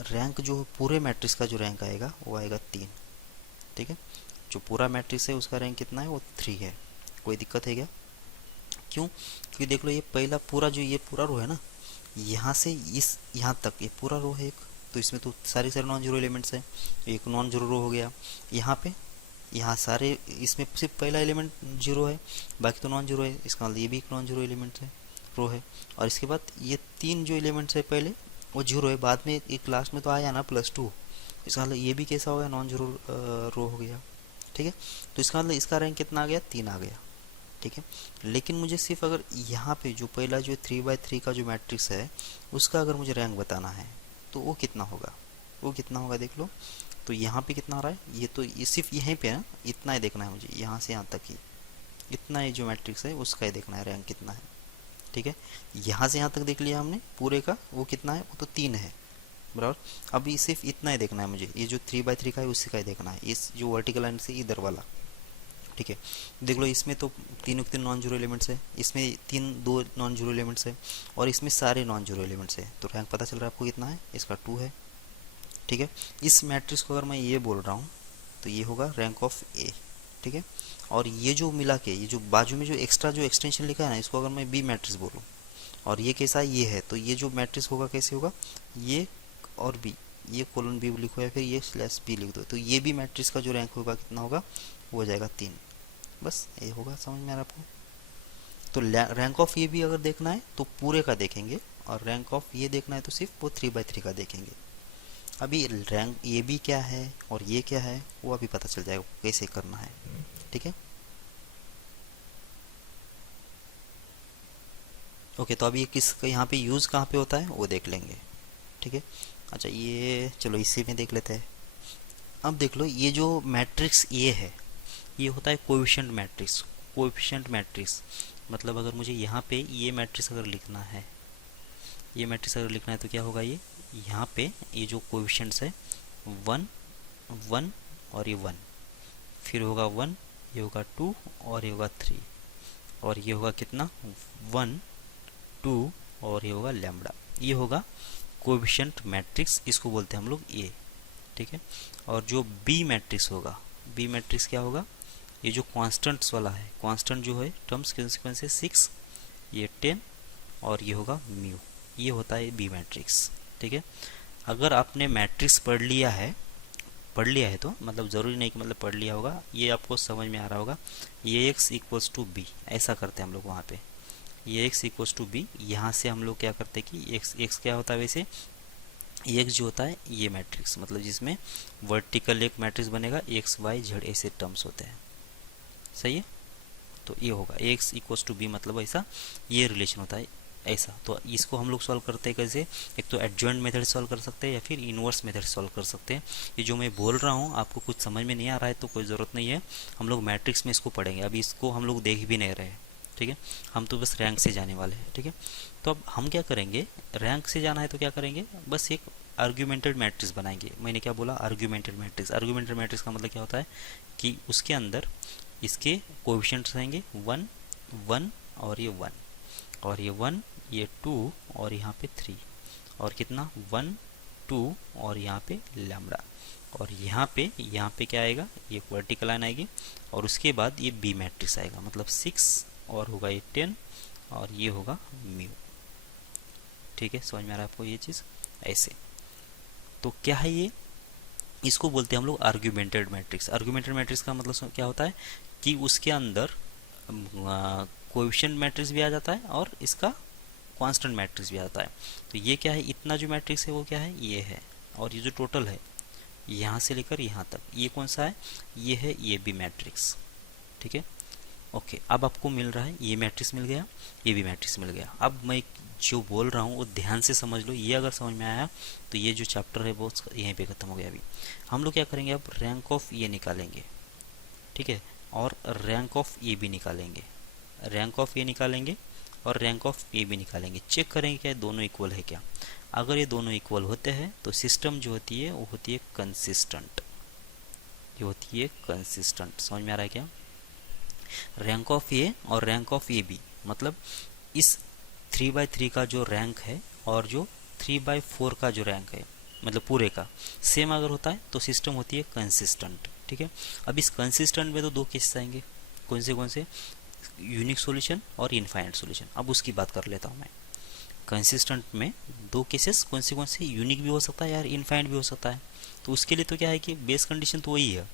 रैंक जो पूरे मैट्रिक्स का जो रैंक आएगा वो आएगा 3, ठीक है। जो पूरा मैट्रिक्स है उसका रैंक कितना है, वो 3 है। कोई दिक्कत है क्या, क्यों, क्योंकि देख लो ये पहला पूरा जो ये पूरा रो है ना, यहाँ से यहाँ तक ये पूरा रो है एक, तो इसमें तो सारे नॉन जीरो एलिमेंट्स हैं, एक नॉन जीरो रो हो गया। यहाँ सारे इसमें सिर्फ पहला एलिमेंट जीरो है, बाकी तो नॉन जीरो है, इसका मतलब ये भी एक नॉन जीरो एलिमेंट है रो है। और इसके बाद ये 3 जो एलिमेंट्स है पहले वो जीरो है, बाद में एक लास्ट में तो आया ना +2, इसका मतलब ये भी कैसा हो गया, नॉन जीरो रो हो गया, ठीक है। तो इसका मतलब इसका रैंक कितना आ गया, 3 आ गया, ठीक है। लेकिन मुझे सिर्फ अगर यहाँ पे जो पहला जो 3×3 का जो मैट्रिक्स है उसका अगर मुझे रैंक बताना है तो वो कितना होगा देख लो। तो यहाँ पे कितना आ रहा है, ये तो ये सिर्फ यहीं पे है ना, इतना ही देखना है मुझे, यहाँ से यहाँ तक ही इतना ही जो मैट्रिक्स है उसका ही देखना है रैंक कितना है, ठीक है। यहाँ से यहाँ तक देख लिया हमने पूरे का, वो कितना है, वो तो 3 है बराबर। अभी सिर्फ इतना ही देखना है मुझे, ये जो 3×3 का है उसी का ही देखना है, इस जो वर्टिकल लाइन से इधर वाला, ठीक है। देख लो इसमें तो 3 नॉन जीरो एलिमेंट्स है, इसमें 2 नॉन जीरो एलिमेंट्स है, और इसमें सारे नॉन जीरो एलिमेंट्स है, तो रैंक पता चल रहा है आपको कितना है, इसका 2 है, ठीक है। इस मैट्रिक्स को अगर मैं ये बोल रहा हूँ तो ये होगा रैंक ऑफ ए, ठीक है। और ये जो मिला के ये जो बाजू में जो एक्स्ट्रा जो एक्सटेंशन लिखा है ना, इसको अगर मैं बी मैट्रिक्स बोलूँ और ये कैसा ये है, तो ये जो मैट्रिक्स होगा कैसे होगा, ये और बी, ये कोलन बी लिखो या फिर ये स्लैश बी लिख दो, तो ये भी मैट्रिक्स का जो रैंक होगा कितना होगा, वो हो जाएगा 3। बस ये होगा, समझ में आ रहा है आपको। तो रैंक ऑफ ये भी अगर देखना है तो पूरे का देखेंगे, और रैंक ऑफ ये देखना है तो सिर्फ वो 3/3 का देखेंगे। अभी रैंक ये भी क्या है और ये क्या है वो अभी पता चल जाएगा कैसे करना है, ठीक है। ओके, तो अभी ये किस यहाँ पे यूज़ कहाँ पे होता है वो देख लेंगे, ठीक है। अच्छा, ये चलो इसी में देख लेते हैं। अब देख लो, ये जो मैट्रिक्स ये है, ये होता है कोएफिशिएंट मैट्रिक्स। कोएफिशिएंट मैट्रिक्स मतलब अगर मुझे यहाँ पे ये मैट्रिक्स अगर लिखना है, ये मैट्रिक्स अगर लिखना है तो क्या होगा, ये यहाँ पे ये जो कोएफिशिएंट्स है 1 1 और ये 1, फिर होगा 1, ये होगा 2 और ये होगा 3, और ये होगा कितना 1 2 और ये होगा लैम्बडा। ये होगा कोएफिशिएंट मैट्रिक्स, इसको बोलते हैं हम लोग ए, ठीक है। और जो बी मैट्रिक्स होगा, बी मैट्रिक्स क्या होगा, ये जो कांस्टेंट्स वाला है, कांस्टेंट जो है टर्म्स कंसीक्वेंस है 6, ये 10 और ये होगा म्यू, ये होता है बी मैट्रिक्स, ठीक है। अगर आपने मैट्रिक्स पढ़ लिया है तो मतलब ज़रूरी नहीं कि मतलब पढ़ लिया होगा, ये आपको समझ में आ रहा होगा। ये एक्स इक्वल्स टू बी ऐसा करते हैं हम लोग वहाँ पे, ये एक्स इक्वल्स टू बी, यहाँ से हम लोग क्या करते हैं कि एक्स क्या होता है वैसे, एक्स जो होता है ये मैट्रिक्स, मतलब जिसमें वर्टिकल एक मैट्रिक्स बनेगा, एक्स वाई जेड ऐसे टर्म्स होते हैं, सही है। तो ये होगा एक्स इक्वल्स टू बी, मतलब ऐसा ये रिलेशन होता है ऐसा। तो इसको हम लोग सॉल्व करते हैं कैसे, एक तो एडजॉइंट मेथड सॉल्व कर सकते हैं या फिर इनवर्स मेथड सॉल्व कर सकते हैं। ये जो मैं बोल रहा हूँ आपको कुछ समझ में नहीं आ रहा है तो कोई ज़रूरत नहीं है, हम लोग मैट्रिक्स में इसको पढ़ेंगे, अभी इसको हम लोग देख भी नहीं रहे, ठीक है। हम तो बस रैंक से जाने वाले हैं, ठीक है। तो अब हम क्या करेंगे, रैंक से जाना है तो क्या करेंगे, बस एक आर्ग्यूमेंटेड मैट्रिक्स बनाएंगे। मैंने क्या बोला, आर्ग्यूमेंटेड मैट्रिक्स। आर्ग्यूमेंटेड मैट्रिक्स का मतलब क्या होता है कि उसके अंदर इसके कोएफिशिएंट्स रहेंगे 1 1 और ये 1 और ये 1 ये 2 और यहाँ पे 3 और कितना 1 2 और यहाँ पे लैम्बडा, और यहाँ पे क्या आएगा, ये वर्टिकल लाइन आएगी और उसके बाद ये बी मैट्रिक्स आएगा, मतलब 6 और होगा ये 10 और ये होगा म्यू, ठीक है। समझ में आ रहा है आपको ये चीज़ ऐसे। तो क्या है ये, इसको बोलते हैं हम लोग आर्ग्यूमेंटेड मैट्रिक्स। आर्ग्यूमेंटेड मैट्रिक्स का मतलब क्या होता है कि उसके अंदर कोएफिशिएंट मैट्रिक्स भी आ जाता है और इसका कांस्टेंट मैट्रिक्स भी आता है। तो ये क्या है, इतना जो मैट्रिक्स है वो क्या है, ये है, और ये जो टोटल है यहाँ से लेकर यहाँ तक, ये कौन सा है, ये है ये बी मैट्रिक्स, ठीक है। ओके, अब आपको मिल रहा है ये मैट्रिक्स मिल गया, ये भी मैट्रिक्स मिल गया। अब मैं जो बोल रहा हूँ वो ध्यान से समझ लो, ये अगर समझ में आया तो ये जो चैप्टर है वो यहीं पे ख़त्म हो गया। अभी हम लोग क्या करेंगे, अब रैंक ऑफ ये निकालेंगे, ठीक है, और रैंक ऑफ ए भी निकालेंगे, रैंक ऑफ ए निकालेंगे और रैंक ऑफ ए भी निकालेंगे। चेक करेंगे क्या दोनों इक्वल है क्या। अगर ये दोनों इक्वल होते हैं तो सिस्टम जो होती है वो होती है कंसिस्टेंट, ये होती है कंसिस्टेंट। समझ में आ रहा है क्या, रैंक ऑफ ए और रैंक ऑफ ए बी, मतलब इस 3/3 का जो रैंक है और जो 3/4 का जो रैंक है, मतलब पूरे का सेम अगर होता है तो सिस्टम होती है कंसिस्टेंट, ठीक है। अब इस कंसिस्टेंट में तो दो केसेस आएंगे, कौन से, यूनिक सॉल्यूशन और इनफाइनाइट सॉल्यूशन। अब उसकी बात कर लेता हूँ मैं। कंसिस्टेंट में दो केसेस कौन से, यूनिक भी हो सकता है यार, इनफाइनाइट भी हो सकता है। तो उसके लिए तो क्या है कि बेस कंडीशन तो वही है,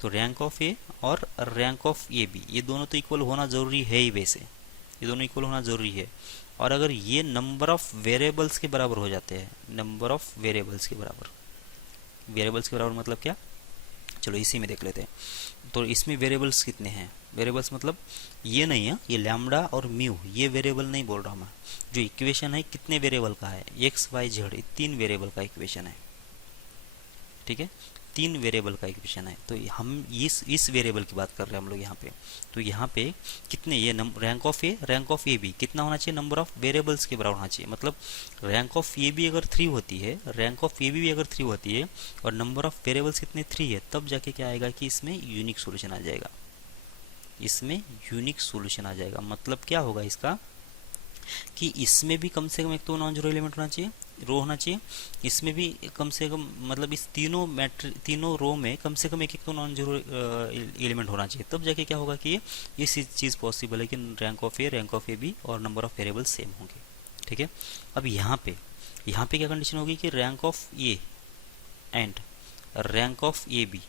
तो रैंक ऑफ ए और रैंक ऑफ ए बी ये दोनों तो इक्वल होना ज़रूरी है ही, वैसे ये दोनों इक्वल होना ज़रूरी है। और अगर ये नंबर ऑफ वेरिएबल्स के बराबर हो जाते हैं, नंबर ऑफ वेरिएबल्स के बराबर, वेरिएबल्स के बराबर मतलब क्या, चलो इसी में देख लेते हैं। तो इसमें वेरिएबल्स कितने हैं, वेरिएबल्स मतलब ये नहीं है, ये लैम्बडा और म्यू ये वेरिएबल नहीं बोल रहा मैं, जो इक्वेशन है कितने वेरिएबल का है, एक्स वाई जेड 3 वेरिएबल का इक्वेशन है, ठीक है, 3 वेरिएबल का इक्वेशन है। तो हम इस वेरिएबल की बात कर रहे हैं हम लोग यहाँ पे। तो यहाँ पे कितने, ये रैंक ऑफ ए बी कितना होना चाहिए, नंबर ऑफ वेरिएबल्स के बराबर होना चाहिए। मतलब रैंक ऑफ ए बी अगर 3 होती है, रैंक ऑफ ए बी भी अगर 3 होती है और नंबर ऑफ वेरिएबल्स कितने 3 है, तब जाके क्या आएगा कि इसमें यूनिक सोल्यूशन आ जाएगा, इसमें यूनिक सोल्यूशन आ जाएगा। मतलब क्या होगा इसका कि इसमें भी कम से कम एक तो नॉन जीरो एलिमेंट होना चाहिए, रो होना चाहिए, इसमें भी कम से कम, मतलब इस तीनों रो में कम से कम एक तो नॉन जीरो एलिमेंट होना चाहिए। तब जाके क्या होगा कि ये चीज़ पॉसिबल है कि रैंक ऑफ ए बी और नंबर ऑफ वेरिएबल सेम होंगे। ठीक है। अब यहाँ पे क्या कंडीशन होगी कि rank of A and rank of A B,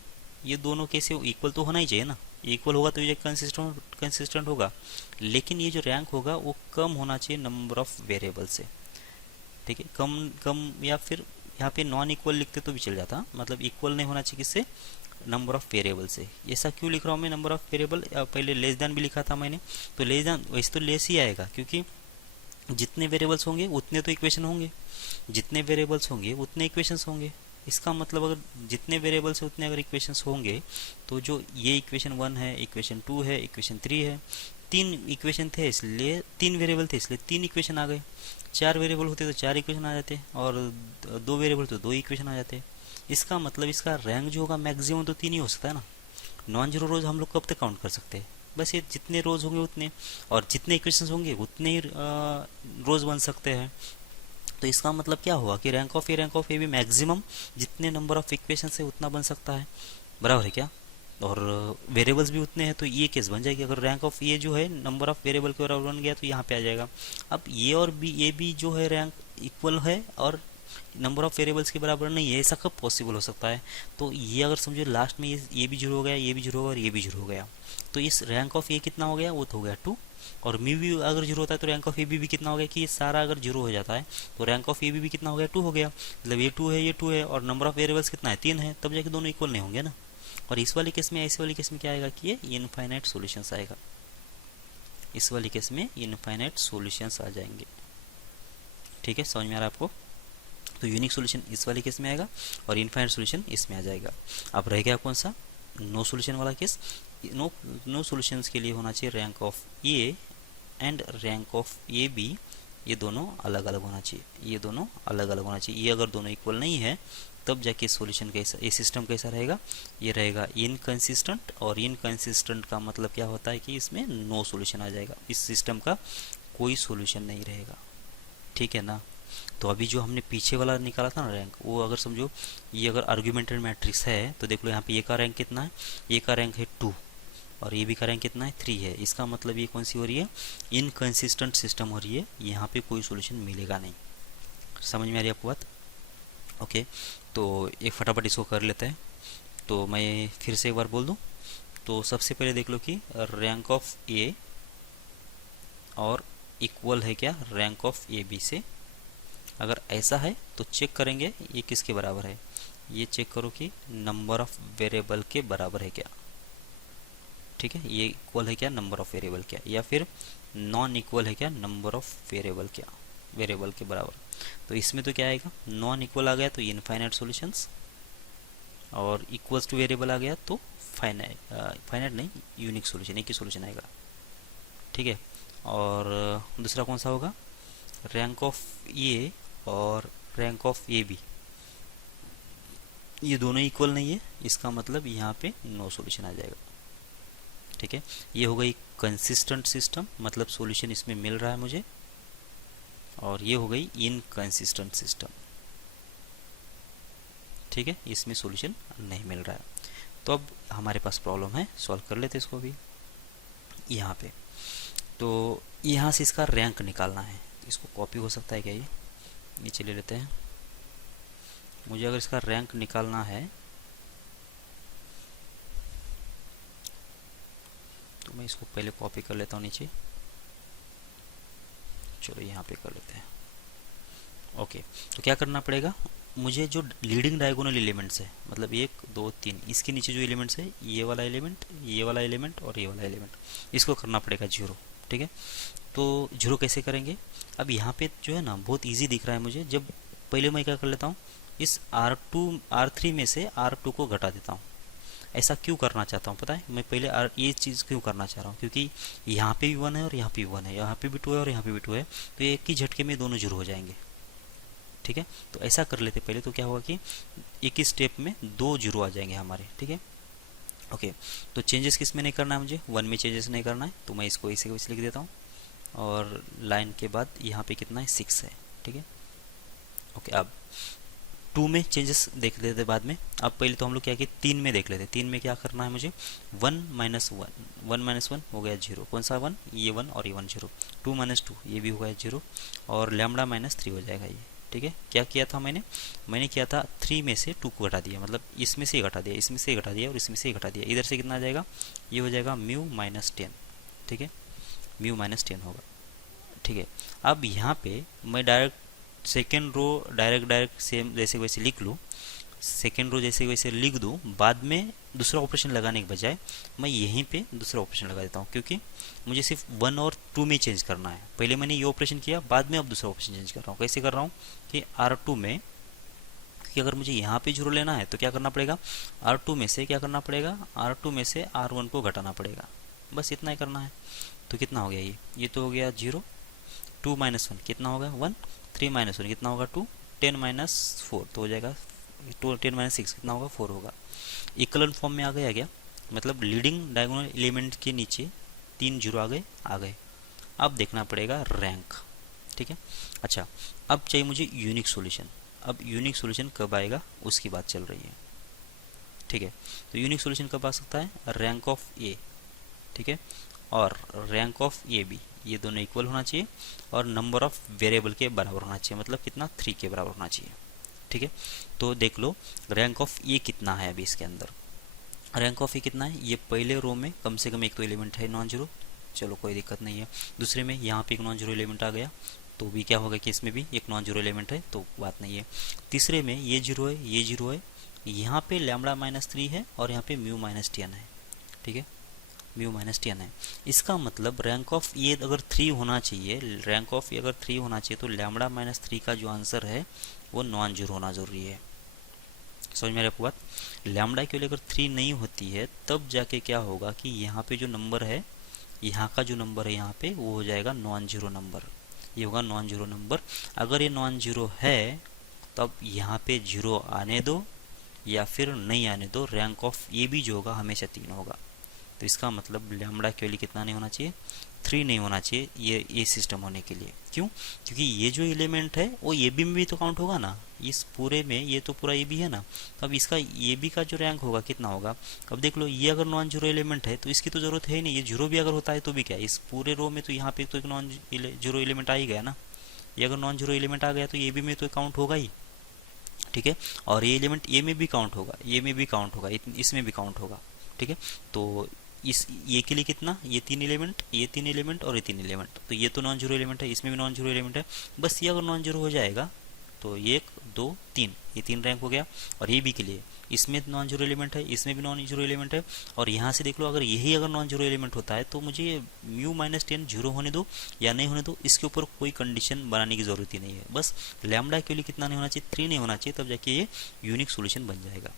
ये दोनों कैसे इक्वल तो होना ही चाहिए ना, इक्वल होगा तो ये कंसिस्टेंट होगा। लेकिन ये जो रैंक होगा वो कम होना चाहिए नंबर ऑफ वेरिएबल से, ठीक है। कम कम, या फिर यहाँ पे नॉन इक्वल लिखते तो भी चल जाता, मतलब इक्वल नहीं होना चाहिए किससे, नंबर ऑफ वेरिएबल से। ऐसा क्यों लिख रहा हूँ मैं नंबर ऑफ वेरिएबल, पहले लेस देन भी लिखा था मैंने, तो लेस देन वैसे तो लेस ही आएगा, क्योंकि जितने वेरिएबल्स होंगे उतने तो इक्वेशन होंगे, जितने वेरिएबल्स होंगे उतने इक्वेशंस होंगे। इसका मतलब अगर जितने वेरिएबल्स उतने अगर इक्वेशंस होंगे, तो जो ये इक्वेशन 1 है, इक्वेशन 2 है, इक्वेशन 3 है, तीन इक्वेशन थे इसलिए, तीन वेरिएबल थे इसलिए तीन इक्वेशन आ गए। चार वेरिएबल होते तो चार इक्वेशन आ जाते, और दो वेरिएबल तो दो इक्वेशन आ जाते। इसका मतलब इसका रैंक जो होगा मैक्सिमम तो तीन ही हो सकता है ना। नॉन जीरो रोज हम लोग कब तक काउंट कर सकते हैं, बस ये जितने रोज होंगे उतने, और जितने इक्वेशंस होंगे उतने ही रोज बन सकते हैं। तो इसका मतलब क्या हुआ कि रैंक ऑफ ए भी मैक्सिमम जितने नंबर ऑफ इक्वेशन है उतना बन सकता है, बराबर है क्या। और वेरिएबल्स भी उतने हैं, तो ये केस बन जाएगी। अगर रैंक ऑफ ए जो है नंबर ऑफ वेरिएबल के बराबर बन गया तो यहाँ पे आ जाएगा। अब ए और बी, ए बी जो है रैंक इक्वल है और नंबर ऑफ वेरिएबल्स के बराबर नहीं है, ऐसा कब पॉसिबल हो सकता है। तो ये अगर समझो लास्ट में ये भी जीरो हो गया, ये भी जीरो हो गया और ये भी जीरो हो गया, तो इस रैंक ऑफ ए कितना हो गया, वो तो हो गया 2। और मी भी अगर जीरो होता है तो रैंक ऑफ ए बी भी कितना हो गया, कि ये सारा अगर जीरो हो जाता है तो रैंक ऑफ ए बी भी कितना हो गया, 2 हो गया। मतलब ये 2 है, ये 2 है, और नंबर ऑफ वेरिएबल्स कितना है, 3 है, तब जाके दोनों इक्वल नहीं होंगे ना। और इस वाली केस में, इस वाली केस में क्या आएगा कि ये इनफाइनाइट सॉल्यूशंस आएगा, इस वाली केस में इनफाइनाइट सॉल्यूशंस आ जाएंगे। ठीक है, समझ में आ रहा है आपको। तो यूनिक सॉल्यूशन इस वाले केस में आएगा और इनफाइनाइट सॉल्यूशन इसमें आ जाएगा। अब रह गया कौन सा, नो सॉल्यूशन वाला केस। नो सॉल्यूशंस के लिए होना चाहिए rank of A and rank of A B, ये दोनों अलग अलग होना चाहिए, ये दोनों अलग अलग होना चाहिए। ये अगर दोनों इक्वल नहीं है तब जाके सॉल्यूशन कैसा, ये सिस्टम कैसा रहेगा, ये रहेगा इनकंसिस्टेंट। और इनकंसिस्टेंट का मतलब क्या होता है कि इसमें नो सॉल्यूशन आ जाएगा, इस सिस्टम का कोई सॉल्यूशन नहीं रहेगा। ठीक है ना। तो अभी जो हमने पीछे वाला निकाला था ना रैंक, वो अगर समझो ये अगर आर्गुमेंटेड मैट्रिक्स है तो देख लो यहाँ पे ए का रैंक कितना है, ए का रैंक है 2 और ये भी का रैंक कितना है 3 है। इसका मतलब ये कौन सी हो रही है, इनकंसिस्टेंट सिस्टम हो रही है, यहाँ पे कोई सोल्यूशन मिलेगा नहीं। समझ में आ रही है आपको बात। ओके, तो एक फटाफट इसको कर लेते हैं। तो मैं फिर से एक बार बोल दूँ, तो सबसे पहले देख लो कि रैंक ऑफ ए और इक्वल है क्या रैंक ऑफ ए बी से। अगर ऐसा है तो चेक करेंगे ये किसके बराबर है, ये चेक करो कि नंबर ऑफ वेरिएबल के बराबर है क्या। ठीक है, ये इक्वल है क्या नंबर ऑफ वेरिएबल क्या, या फिर नॉन इक्वल है क्या नंबर ऑफ वेरिएबल क्या, वेरिएबल के बराबर। तो इसमें तो क्या आएगा, नॉन इक्वल आ गया तो इनफाइनाइट सॉल्यूशंस, और इक्वल्स टू वेरिएबल आ गया तो फाइनाइट नहीं, यूनिक सॉल्यूशन, एक ही सॉल्यूशन आएगा। ठीक है, और दूसरा कौन सा होगा, रैंक ऑफ ए और रैंक ऑफ ए बी, ये दोनों इक्वल नहीं है, इसका मतलब यहाँ पे नो सॉल्यूशन आ जाएगा। ठीक है, ये हो गई कंसिस्टेंट सिस्टम, मतलब सॉल्यूशन इसमें मिल रहा है मुझे, और ये हो गई इनकंसिस्टेंट सिस्टम। ठीक है, इसमें सॉल्यूशन नहीं मिल रहा है। तो अब हमारे पास प्रॉब्लम है, सॉल्व कर लेते इसको भी यहाँ पे। तो यहाँ से इसका रैंक निकालना है, इसको कॉपी हो सकता है क्या, ये नीचे ले लेते हैं। मुझे अगर इसका रैंक निकालना है तो मैं इसको पहले कॉपी कर लेता हूँ नीचे। चलो यहाँ पे कर लेते हैं। ओके, तो क्या करना पड़ेगा, मुझे जो लीडिंग डायगोनल एलिमेंट्स है, मतलब 1 2 3, इसके नीचे जो एलिमेंट्स है, ये वाला एलिमेंट, ये वाला एलिमेंट और ये वाला एलिमेंट, इसको करना पड़ेगा 0। ठीक है, तो 0 कैसे करेंगे। अब यहाँ पे जो है ना बहुत इजी दिख रहा है मुझे, जब पहले मैं क्या कर लेता हूँ, इस R3 में से R2 को घटा देता हूँ। ऐसा क्यों करना चाहता हूँ पता है, मैं पहले ये चीज़ क्यों करना चाह रहा हूँ, क्योंकि यहाँ पे भी 1 है और यहाँ पे भी 1 है, यहाँ पे भी 2 है और यहाँ पे भी 2 है, तो एक ही झटके में दोनों 0 हो जाएंगे। ठीक है, तो ऐसा कर लेते पहले, तो क्या होगा कि एक ही स्टेप में 2 0 आ जाएंगे हमारे। ठीक है, ओके, तो चेंजेस किस में नहीं करना है मुझे, 1 में चेंजेस नहीं करना है, तो मैं इसको ऐसे वैसे लिख देता हूँ। और लाइन के बाद यहाँ पे कितना है 6 है। ठीक है, ओके, अब 2 में चेंजेस देख लेते बाद में। अब पहले तो हम लोग क्या किए 3 में देख लेते। 3 में क्या करना है मुझे 1 माइनस 1 हो गया 0। कौन सा 1? ये 1 और ये 1 0। 2 माइनस 2 ये भी हो गया 0 और लैम्बडा माइनस 3 हो जाएगा ये। ठीक है, क्या किया था मैंने किया था 3 में से 2 को घटा दिया, मतलब इसमें से घटा दिया, इसमें से घटा दिया और इसमें से घटा दिया। इधर से कितना आ जाएगा? ये हो जाएगा म्यू माइनस 10। ठीक है, म्यू माइनस 10 होगा। ठीक है, अब यहाँ पे मैं direct second row direct same जैसे वैसे लिख लूँ, सेकेंड रो जैसे वैसे लिख दूँ, बाद में दूसरा ऑपरेशन लगाने के बजाय मैं यहीं पे दूसरा ऑपरेशन लगा देता हूँ, क्योंकि मुझे सिर्फ 1 और 2 में चेंज करना है। पहले मैंने ये ऑपरेशन किया, बाद में अब दूसरा ऑपरेशन चेंज कर रहा हूँ। कैसे कर रहा हूँ कि R2 में, कि अगर मुझे यहाँ पे 0 लेना है तो क्या करना पड़ेगा, R2 में से क्या करना पड़ेगा, R2 में से R1 को घटाना पड़ेगा, बस इतना ही करना है। तो कितना हो गया ये तो हो गया 0, 2 माइनस 1 कितना होगा 1, 3 माइनस 1 कितना होगा 2, 10 माइनस 4 तो हो जाएगा 10 माइनस 6 कितना होगा 4 होगा। इक्वलेंट फॉर्म में आ गया क्या, मतलब लीडिंग डायगोनल एलिमेंट के नीचे 3 जीरो आ गए। अब देखना पड़ेगा रैंक। ठीक है, अच्छा अब चाहिए मुझे यूनिक सॉल्यूशन। अब यूनिक सॉल्यूशन कब आएगा उसकी बात चल रही है। ठीक है, तो यूनिक सॉल्यूशन कब आ सकता है, रैंक ऑफ ए, ठीक है, और रैंक ऑफ ए बी, ये दोनों इक्वल होना चाहिए और नंबर ऑफ वेरिएबल के बराबर होना चाहिए, मतलब कितना 3 के बराबर होना चाहिए। ठीक है, तो देख लो रैंक ऑफ ए कितना है अभी इसके अंदर। रैंक ऑफ ए कितना है, ये पहले रो में कम से कम एक तो एलिमेंट है नॉन जीरो, चलो कोई दिक्कत नहीं है। दूसरे में यहाँ पे एक नॉन जीरो एलिमेंट आ गया तो भी क्या होगा कि इसमें भी एक नॉन जीरो एलिमेंट है, तो बात नहीं है। तीसरे में ये जीरो है, ये जीरो है, यहाँ पे लैम्बडा माइनस 3 है और यहाँ पे म्यू माइनस 10 है। ठीक है, म्यू माइनस 10 है। इसका मतलब रैंक ऑफ ये अगर 3 होना चाहिए, रैंक ऑफ ये अगर 3 होना चाहिए तो लैम्बडा माइनस 3 का जो आंसर है वो नॉन जीरो होना जरूरी है। समझ में आपको बात, लैम्बडा के लिए अगर 3 नहीं होती है तब जाके क्या होगा कि यहाँ पे जो नंबर है, यहाँ का जो नंबर है यहाँ पे वो हो जाएगा नॉन जीरो नंबर, ये होगा नॉन जीरो नंबर। अगर ये नॉन जीरो है तब यहाँ पे जीरो आने दो या फिर नहीं आने दो, रैंक ऑफ ये भी जो होगा हमेशा 3 होगा। तो इसका मतलब लैम्बडा के लिए कितना नहीं होना चाहिए, 3 नहीं होना चाहिए ये सिस्टम होने के लिए। क्यों, क्योंकि ये जो एलिमेंट है वो ए बी में भी तो काउंट होगा ना, इस पूरे में ये तो पूरा ए बी है ना, अब इसका ए बी का जो रैंक होगा कितना होगा। अब देख लो ये अगर नॉन जीरो एलिमेंट है तो इसकी तो जरूरत है ही नहीं, ये जीरो भी अगर होता है तो भी क्या, इस पूरे रो में तो यहाँ पे तो एक नॉन जीरो एलिमेंट आ ही गया ना, ये अगर नॉन जीरो एलिमेंट आ गया तो ए बी में तो काउंट होगा ही। ठीक है, और ये एलिमेंट ए में भी काउंट होगा, ए में भी काउंट होगा, इसमें भी काउंट होगा। ठीक है, तो इस ये के लिए कितना, ये 3 एलिमेंट, ये 3 एलिमेंट और ये 3 एलिमेंट, तो ये तो नॉन जीरो एलिमेंट है, इसमें भी नॉन जीरो एलिमेंट है, बस ये अगर नॉन जीरो हो जाएगा तो 1 2 3 ये 3 रैंक हो गया। और ये भी के लिए इसमें नॉन जीरो एलिमेंट है, इसमें भी नॉन जीरो एलिमेंट है, और यहाँ से देख लो अगर यही अगर नॉन जीरो एलिमेंट होता है तो मुझे म्यू माइनस 10 जीरो होने दो या नहीं होने दो, इसके ऊपर कोई कंडीशन बनाने की जरूरत ही नहीं है। बस लैम्बडा के लिए कितना नहीं होना चाहिए, 3 नहीं होना चाहिए, तब जाके ये यूनिक सोल्यूशन बन जाएगा।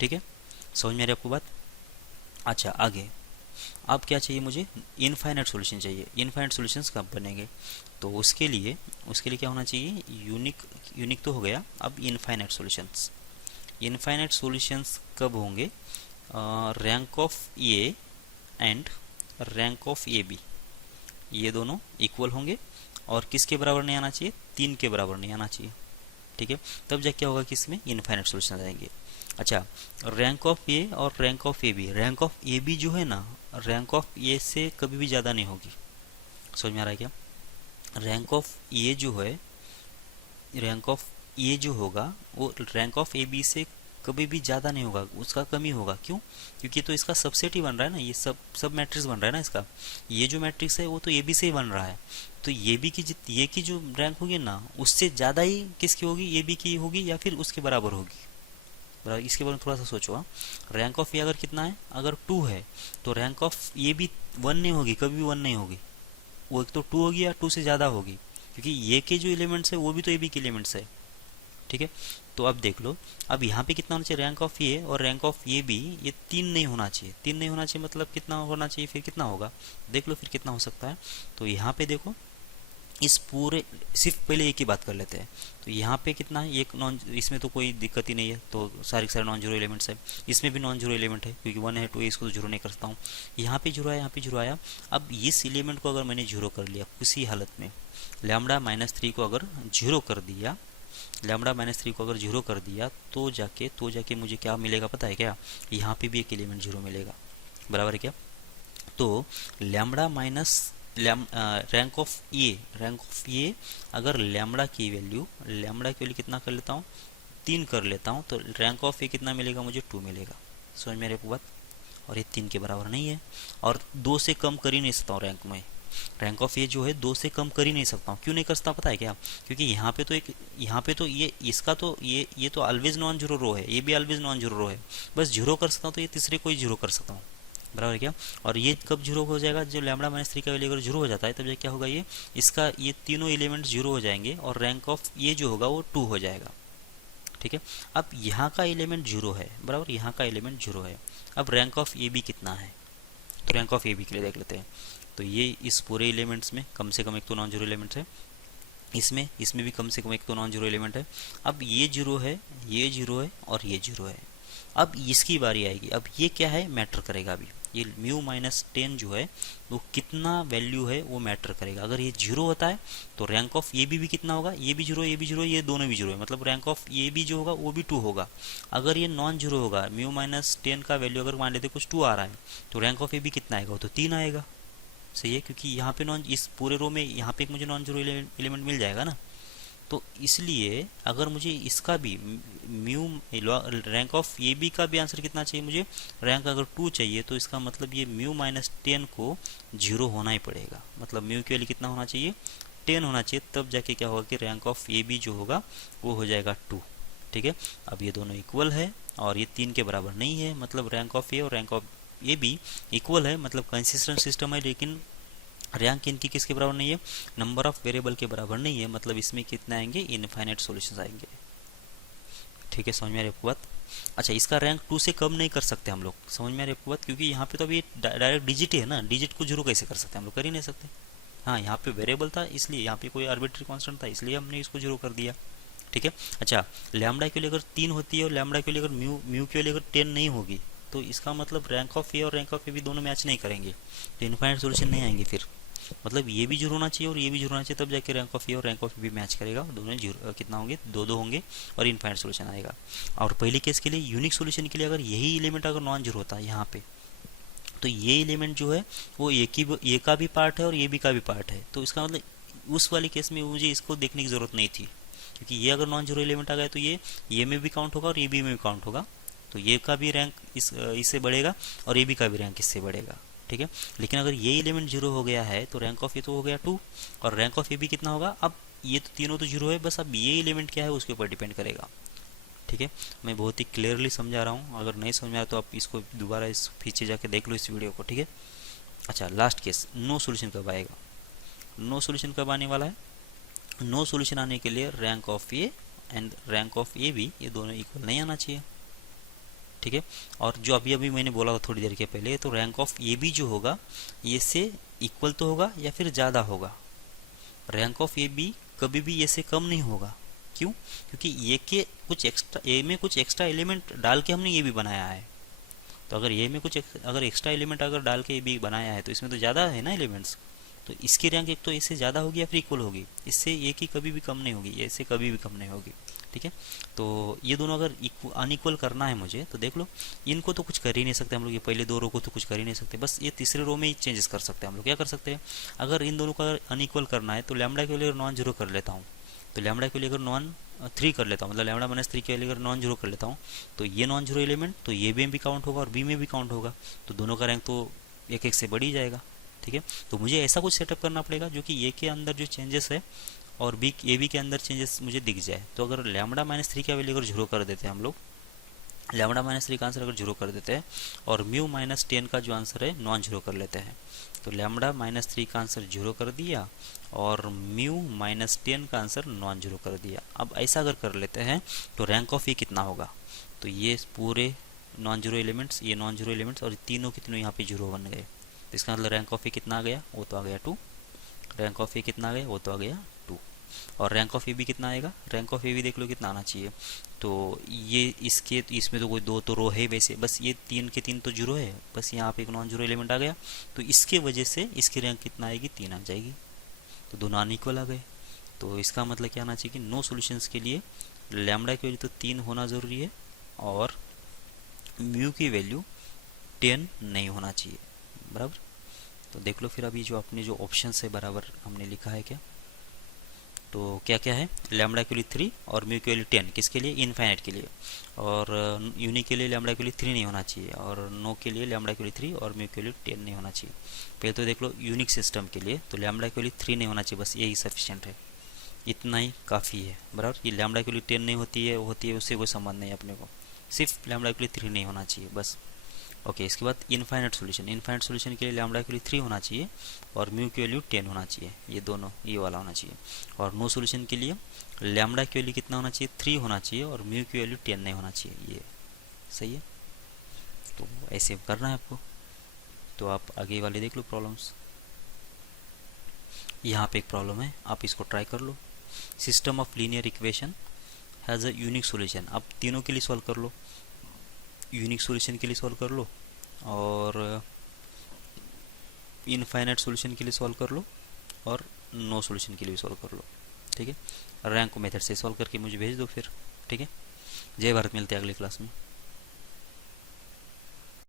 ठीक है, समझ में आ रही आपको बात। अच्छा आगे अब क्या चाहिए मुझे, इनफाइनाइट सॉल्यूशन चाहिए। इनफाइनाइट सॉल्यूशंस कब बनेंगे, तो उसके लिए क्या होना चाहिए, यूनिक तो हो गया, अब इनफाइनाइट सॉल्यूशंस। इनफाइनाइट सॉल्यूशंस कब होंगे, rank of A and rank of A B ये दोनों इक्वल होंगे और किसके बराबर नहीं आना चाहिए, 3 के बराबर नहीं आना चाहिए। ठीक है, तब जाके क्या होगा कि इसमें इनफाइनाइट सॉल्यूशन आएंगे। अच्छा, रैंक ऑफ ए और rank of A B, rank of A B जो है ना रैंक ऑफ ए से कभी भी ज़्यादा नहीं होगी। समझ में आ रहा है क्या, रैंक ऑफ ए जो है, रैंक ऑफ ए जो होगा वो रैंक ऑफ ए बी से कभी भी ज़्यादा नहीं होगा, उसका कमी होगा। क्यों, क्योंकि तो इसका सबसेट ही बन रहा है ना, ये सब मैट्रिक्स बन रहा है ना इसका, ये जो मैट्रिक्स है वो तो ए बी से ही बन रहा है, तो ये बी की ये की जो रैंक होगी ना उससे ज़्यादा ही किसकी होगी, ए बी की होगी या फिर उसके बराबर होगी। इसके बारे में थोड़ा सा सोचो। रैंक ऑफ ए अगर कितना है, अगर 2 है तो रैंक ऑफ ए भी 1 नहीं होगी, कभी भी 1 नहीं होगी, वो एक तो 2 होगी या 2 से ज़्यादा होगी, क्योंकि ये के जो एलिमेंट्स है वो भी तो ए बी के एलिमेंट्स है। ठीक है, तो अब देख लो अब यहाँ पे कितना होना चाहिए, रैंक ऑफ ए और रैंक ऑफ ए बी ये 3 नहीं होना चाहिए। 3 नहीं होना चाहिए मतलब कितना होना चाहिए, फिर कितना होगा देख लो, फिर कितना हो सकता है। तो यहाँ पे देखो इस पूरे सिर्फ पहले एक ही बात कर लेते हैं, तो यहाँ पे कितना है, एक नॉन, इसमें तो कोई दिक्कत ही नहीं है, तो सारे के सारे नॉन जीरो एलिमेंट्स है, इसमें भी नॉन जीरो एलिमेंट है क्योंकि 1 है 2 है, इसको तो जीरो नहीं कर सकता हूँ। यहाँ पे जीरो आया, यहाँ पे जीरो आया। अब इस एलिमेंट को अगर मैंने जीरो कर लिया किसी हालत में, लैम्बडा माइनस 3 को अगर जीरो कर दिया लैम्बडा माइनस 3 को अगर जीरो कर दिया तो जाके मुझे क्या मिलेगा पता है क्या, यहाँ पे भी एक एलिमेंट जीरो मिलेगा, बराबर है क्या। तो लैम्बडा माइनस रैंक ऑफ ए अगर लैम्बडा की वैल्यू कितना कर लेता हूँ, 3 कर लेता हूँ, तो रैंक ऑफ ए कितना मिलेगा मुझे, 2 मिलेगा। समझ में आ रही है बात। और ये 3 के बराबर नहीं है, और 2 से कम कर ही नहीं सकता हूँ रैंक में। रैंक ऑफ ए जो है 2 से कम कर ही नहीं सकता हूँ। क्यों नहीं कर सकता पता है क्या, क्योंकि यहाँ पे तो ये इसका तो ये तो ऑलवेज नॉन जीरो रो है, ये भी ऑलवेज नॉन जीरो रो है। बस जीरो कर सकता हूँ तो ये तीसरे को ही जीरो कर सकता हूँ, बराबर है क्या। और ये कब जीरो हो जाएगा, जो लैम्बडा माइनस 3 का वैल्यू अगर जीरो हो जाता है तब क्या होगा, ये तीनों एलिमेंट्स जीरो हो जाएंगे और रैंक ऑफ ये जो होगा वो 2 हो जाएगा। ठीक है, अब यहाँ का एलिमेंट जीरो है, बराबर, यहाँ का एलिमेंट जीरो है। अब रैंक ऑफ ए बी कितना है, तो रैंक ऑफ ए बी के लिए देख लेते हैं। तो ये इस पूरे एलिमेंट्स में कम से कम एक तो नॉन जीरो एलिमेंट्स है, इसमें भी कम से कम एक तो नॉन जीरो एलिमेंट है। अब ये जीरो है, ये जीरो है और ये जीरो है। अब इसकी बारी आएगी, अब ये क्या है, मैटर करेगा। अभी ये म्यू माइनस 10 जो है वो कितना वैल्यू है वो मैटर करेगा। अगर ये जीरो होता है तो रैंक ऑफ ये भी कितना होगा, ये भी जीरो, ये भी जीरो, ये दोनों भी जीरो है, मतलब रैंक ऑफ ये भी जो होगा वो भी 2 होगा। अगर ये नॉन जीरो होगा, म्यू माइनस 10 का वैल्यू अगर मान लेते कुछ 2 आ रहा है, तो रैंक ऑफ ये भी कितना आएगा, वो तो 3 आएगा। सही है, क्योंकि यहाँ पे इस पूरे रो में यहाँ पे एक मुझे नॉन जीरो एलिमेंट मिल जाएगा ना। तो इसलिए अगर मुझे इसका भी म्यू रैंक ऑफ ये बी का भी आंसर कितना चाहिए मुझे, रैंक अगर 2 चाहिए, तो इसका मतलब ये म्यू माइनस 10 को जीरो होना ही पड़ेगा। मतलब म्यू की वैल्यू कितना होना चाहिए, 10 होना चाहिए, तब जाके क्या होगा कि रैंक ऑफ ए बी जो होगा वो हो जाएगा 2। ठीक है, अब ये दोनों इक्वल है और ये 3 के बराबर नहीं है, मतलब रैंक ऑफ ए और rank of A B equal है, मतलब कंसिस्टेंट सिस्टम है। लेकिन रैंक इनकी किसके बराबर नहीं है, नंबर ऑफ वेरिएबल के बराबर नहीं है, मतलब इसमें कितना आएंगे, इनफाइनाइट सॉल्यूशंस आएंगे। ठीक है, समझ में आ रही है आपको बात। अच्छा, इसका रैंक 2 से कम नहीं कर सकते हम लोग, समझ में आ रही है आपको बात, क्योंकि यहाँ पे तो अभी डायरेक्ट डिजिट है ना, डिजिट को जीरो कैसे कर सकते हैं हम लोग, कर ही नहीं सकते। हाँ, यहाँ पे वेरिएबल था इसलिए, यहाँ पे कोई आर्बिट्री कांस्टेंट था इसलिए हमने इसको जीरो कर दिया। ठीक है, अच्छा, लैम्बडा के लिए अगर 3 होती है और लैम्बडा के लिए अगर म्यू के लिए अगर 10 नहीं होगी, तो इसका मतलब रैंक ऑफ ए और रैंक ऑफ ए भी दोनों मैच नहीं करेंगे, तो इनफाइनाइट सॉल्यूशन नहीं आएंगे फिर। मतलब ये भी जीरो होना चाहिए और ये भी जीरो होना चाहिए, तब जाके रैंक ऑफ ए और रैंक ऑफ बी मैच करेगा, दोनों जीरो कितना होंगे, 2 होंगे और इनफाइनाइट सॉल्यूशन आएगा। और पहले केस के लिए यूनिक सॉल्यूशन के लिए अगर यही एलिमेंट अगर नॉन जीरो होता है यहाँ पे, तो ये एलिमेंट जो है वो ए का भी पार्ट है और ये बी का भी पार्ट है, तो इसका मतलब उस वाले केस में मुझे इसको देखने की जरूरत नहीं थी, क्योंकि ये अगर नॉन जीरो एलिमेंट आ गया तो ये में भी काउंट होगा और ये बी में भी काउंट होगा, तो ये का भी रैंक इससे बढ़ेगा और ए बी का भी रैंक इससे बढ़ेगा। ठीक है, लेकिन अगर ये एलिमेंट जीरो हो गया है तो रैंक ऑफ ए तो हो गया 2 और रैंक ऑफ ए बी कितना होगा, अब ये तो तीनों तो जीरो है, बस अब ये एलिमेंट क्या है उसके ऊपर डिपेंड करेगा। ठीक है, मैं बहुत ही क्लियरली समझा रहा हूँ, अगर नहीं समझ में आया तो आप इसको दोबारा इस पीछे जाके देख लो इस वीडियो को। ठीक है, अच्छा, लास्ट केस, नो सोल्यूशन कब आएगा। नो सोल्यूशन कब आने वाला है, नो सोल्यूशन आने के लिए rank of A and rank of A B ये दोनों इक्वल नहीं आना चाहिए। ठीक है, और जो अभी अभी मैंने बोला था थोड़ी देर के पहले, तो रैंक ऑफ ए बी जो होगा ये से इक्वल तो होगा या फिर ज़्यादा होगा। रैंक ऑफ ए बी कभी भी ये से कम नहीं होगा। क्यों, क्योंकि ये के कुछ एक्स्ट्रा, ए में कुछ एक्स्ट्रा एलिमेंट डाल के हमने ये भी बनाया है, तो अगर ये में कुछ अगर एक्स्ट्रा एलिमेंट अगर डाल के ये भी बनाया है तो इसमें तो ज़्यादा है ना एलिमेंट्स, तो इसकी रैंक एक तो इससे ज़्यादा होगी या फिर इक्वल होगी, इससे ए की कभी भी कम नहीं होगी, ये इससे कभी भी कम नहीं होगी। ठीक है, तो ये दोनों अगर अनइक्वल करना है मुझे, तो देख लो, इनको तो कुछ कर ही नहीं सकते हम लोग, ये पहले 2 रो को तो कुछ कर ही नहीं सकते, बस ये तीसरे रो में ही चेंजेस कर सकते हैं हम लोग। क्या कर सकते हैं, अगर इन दोनों को अगर अनइक्वल करना है तो लैम्बडा के लिए नॉन जीरो कर लेता हूँ, तो लैम्बडा के लिए अगर नॉन 3 कर लेता हूँ, मतलब लैम्बडा माइनस 3 के लिए अगर नॉन जीरो कर लेता हूँ, तो ये नॉन जीरो एलिमेंट तो ये भी काउंट होगा और बी में भी काउंट होगा, तो दोनों का रैंक तो एक एक से बढ़ ही जाएगा। ठीक है, तो मुझे ऐसा कुछ सेटअप करना पड़ेगा जो कि ए के अंदर जो चेंजेस है और बी ए बी के अंदर चेंजेस मुझे दिख जाए। तो अगर लैम्बडा माइनस 3 का वैल्यू अगर जीरो कर देते हैं हम लोग, लैम्बडा माइनस 3 का आंसर अगर जीरो कर देते हैं और म्यू माइनस 10 का जो आंसर है नॉन जीरो कर लेते हैं, तो लैम्बडा माइनस 3 का आंसर जीरो कर दिया और म्यू माइनस 10 का आंसर नॉन जीरो कर दिया। अब ऐसा अगर कर लेते हैं तो रैंक ऑफ ए कितना होगा, तो ये पूरे नॉन जीरो एलिमेंट्स, ये नॉन जीरो एलिमेंट्स और तीनों के तीनों यहाँ पे जीरो बन गए, तो इसका मतलब रैंक ऑफ ए कितना आ गया, वो तो आ गया 2, रैंक ऑफ ए कितना आ गया, वो तो आ गया 2, और रैंक ऑफ ए बी कितना आएगा, रैंक ऑफ ए बी देख लो कितना आना चाहिए, तो ये इसमें तो कोई 2 तो रो है वैसे, बस ये 3 के 3 तो जीरो है, बस यहाँ पे एक नॉन जीरो एलिमेंट आ गया, तो इसके वजह से इसकी रैंक कितना आएगी, 3 आ जाएगी, तो दोनों अनइक्वल आ गए। तो इसका मतलब क्या आना चाहिए कि नो सॉल्यूशंस के लिए लैम्डा की वैल्यू तो 3 होना ज़रूरी है और म्यू की वैल्यू 10 नहीं होना चाहिए, बराबर। तो देख लो फिर अभी जो अपने जो ऑप्शन है बराबर हमने लिखा है क्या, तो क्या क्या है, लैम्डा की वैल्यू 3 और म्यू की वैल्यू 10 किसके लिए, इनफाइनाइट के लिए, और यूनिक के लिए लैम्डा की वैल्यू 3 नहीं होना चाहिए, और नो के लिए लैम्डा की वैल्यू 3 और म्यू की वैल्यू 10 नहीं होना चाहिए। पहले तो देख लो यूनिक सिस्टम के लिए तो लैम्डा की वैल्यू 3 नहीं होना चाहिए, बस यही सफिशिएंट है, इतना ही काफ़ी है, बराबर। ये लैम्डा की वैल्यू 10 नहीं होती है उससे कोई संबंध नहीं अपने को, सिर्फ लैम्डा की वैल्यू 3 नहीं होना चाहिए बस। ओके, इसके बाद इनफाइनाइट सॉल्यूशन के लिए लैम्डा की वैल्यू 3 होना चाहिए और म्यू की वैल्यू 10 होना चाहिए, ये दोनों ये वाला होना चाहिए। और नो सॉल्यूशन के लिए लैम्डा की वैल्यू कितना होना चाहिए, 3 होना चाहिए और म्यू की वैल्यू 10 नहीं होना चाहिए, ये सही है। तो ऐसे करना है आपको। तो आप आगे वाले देख लो प्रॉब्लम्स। यहाँ पे एक प्रॉब्लम है, आप इसको ट्राई कर लो। System of linear equation has a unique solution. आप तीनों के लिए सॉल्व कर लो, यूनिक सॉल्यूशन के लिए सॉल्व कर लो और इनफाइनाइट सॉल्यूशन के लिए सॉल्व कर लो और नो सॉल्यूशन के लिए भी सॉल्व कर लो, ठीक है। रैंक मेथड से सॉल्व करके मुझे भेज दो फिर, ठीक है। जय भारत, मिलते हैं अगली क्लास में।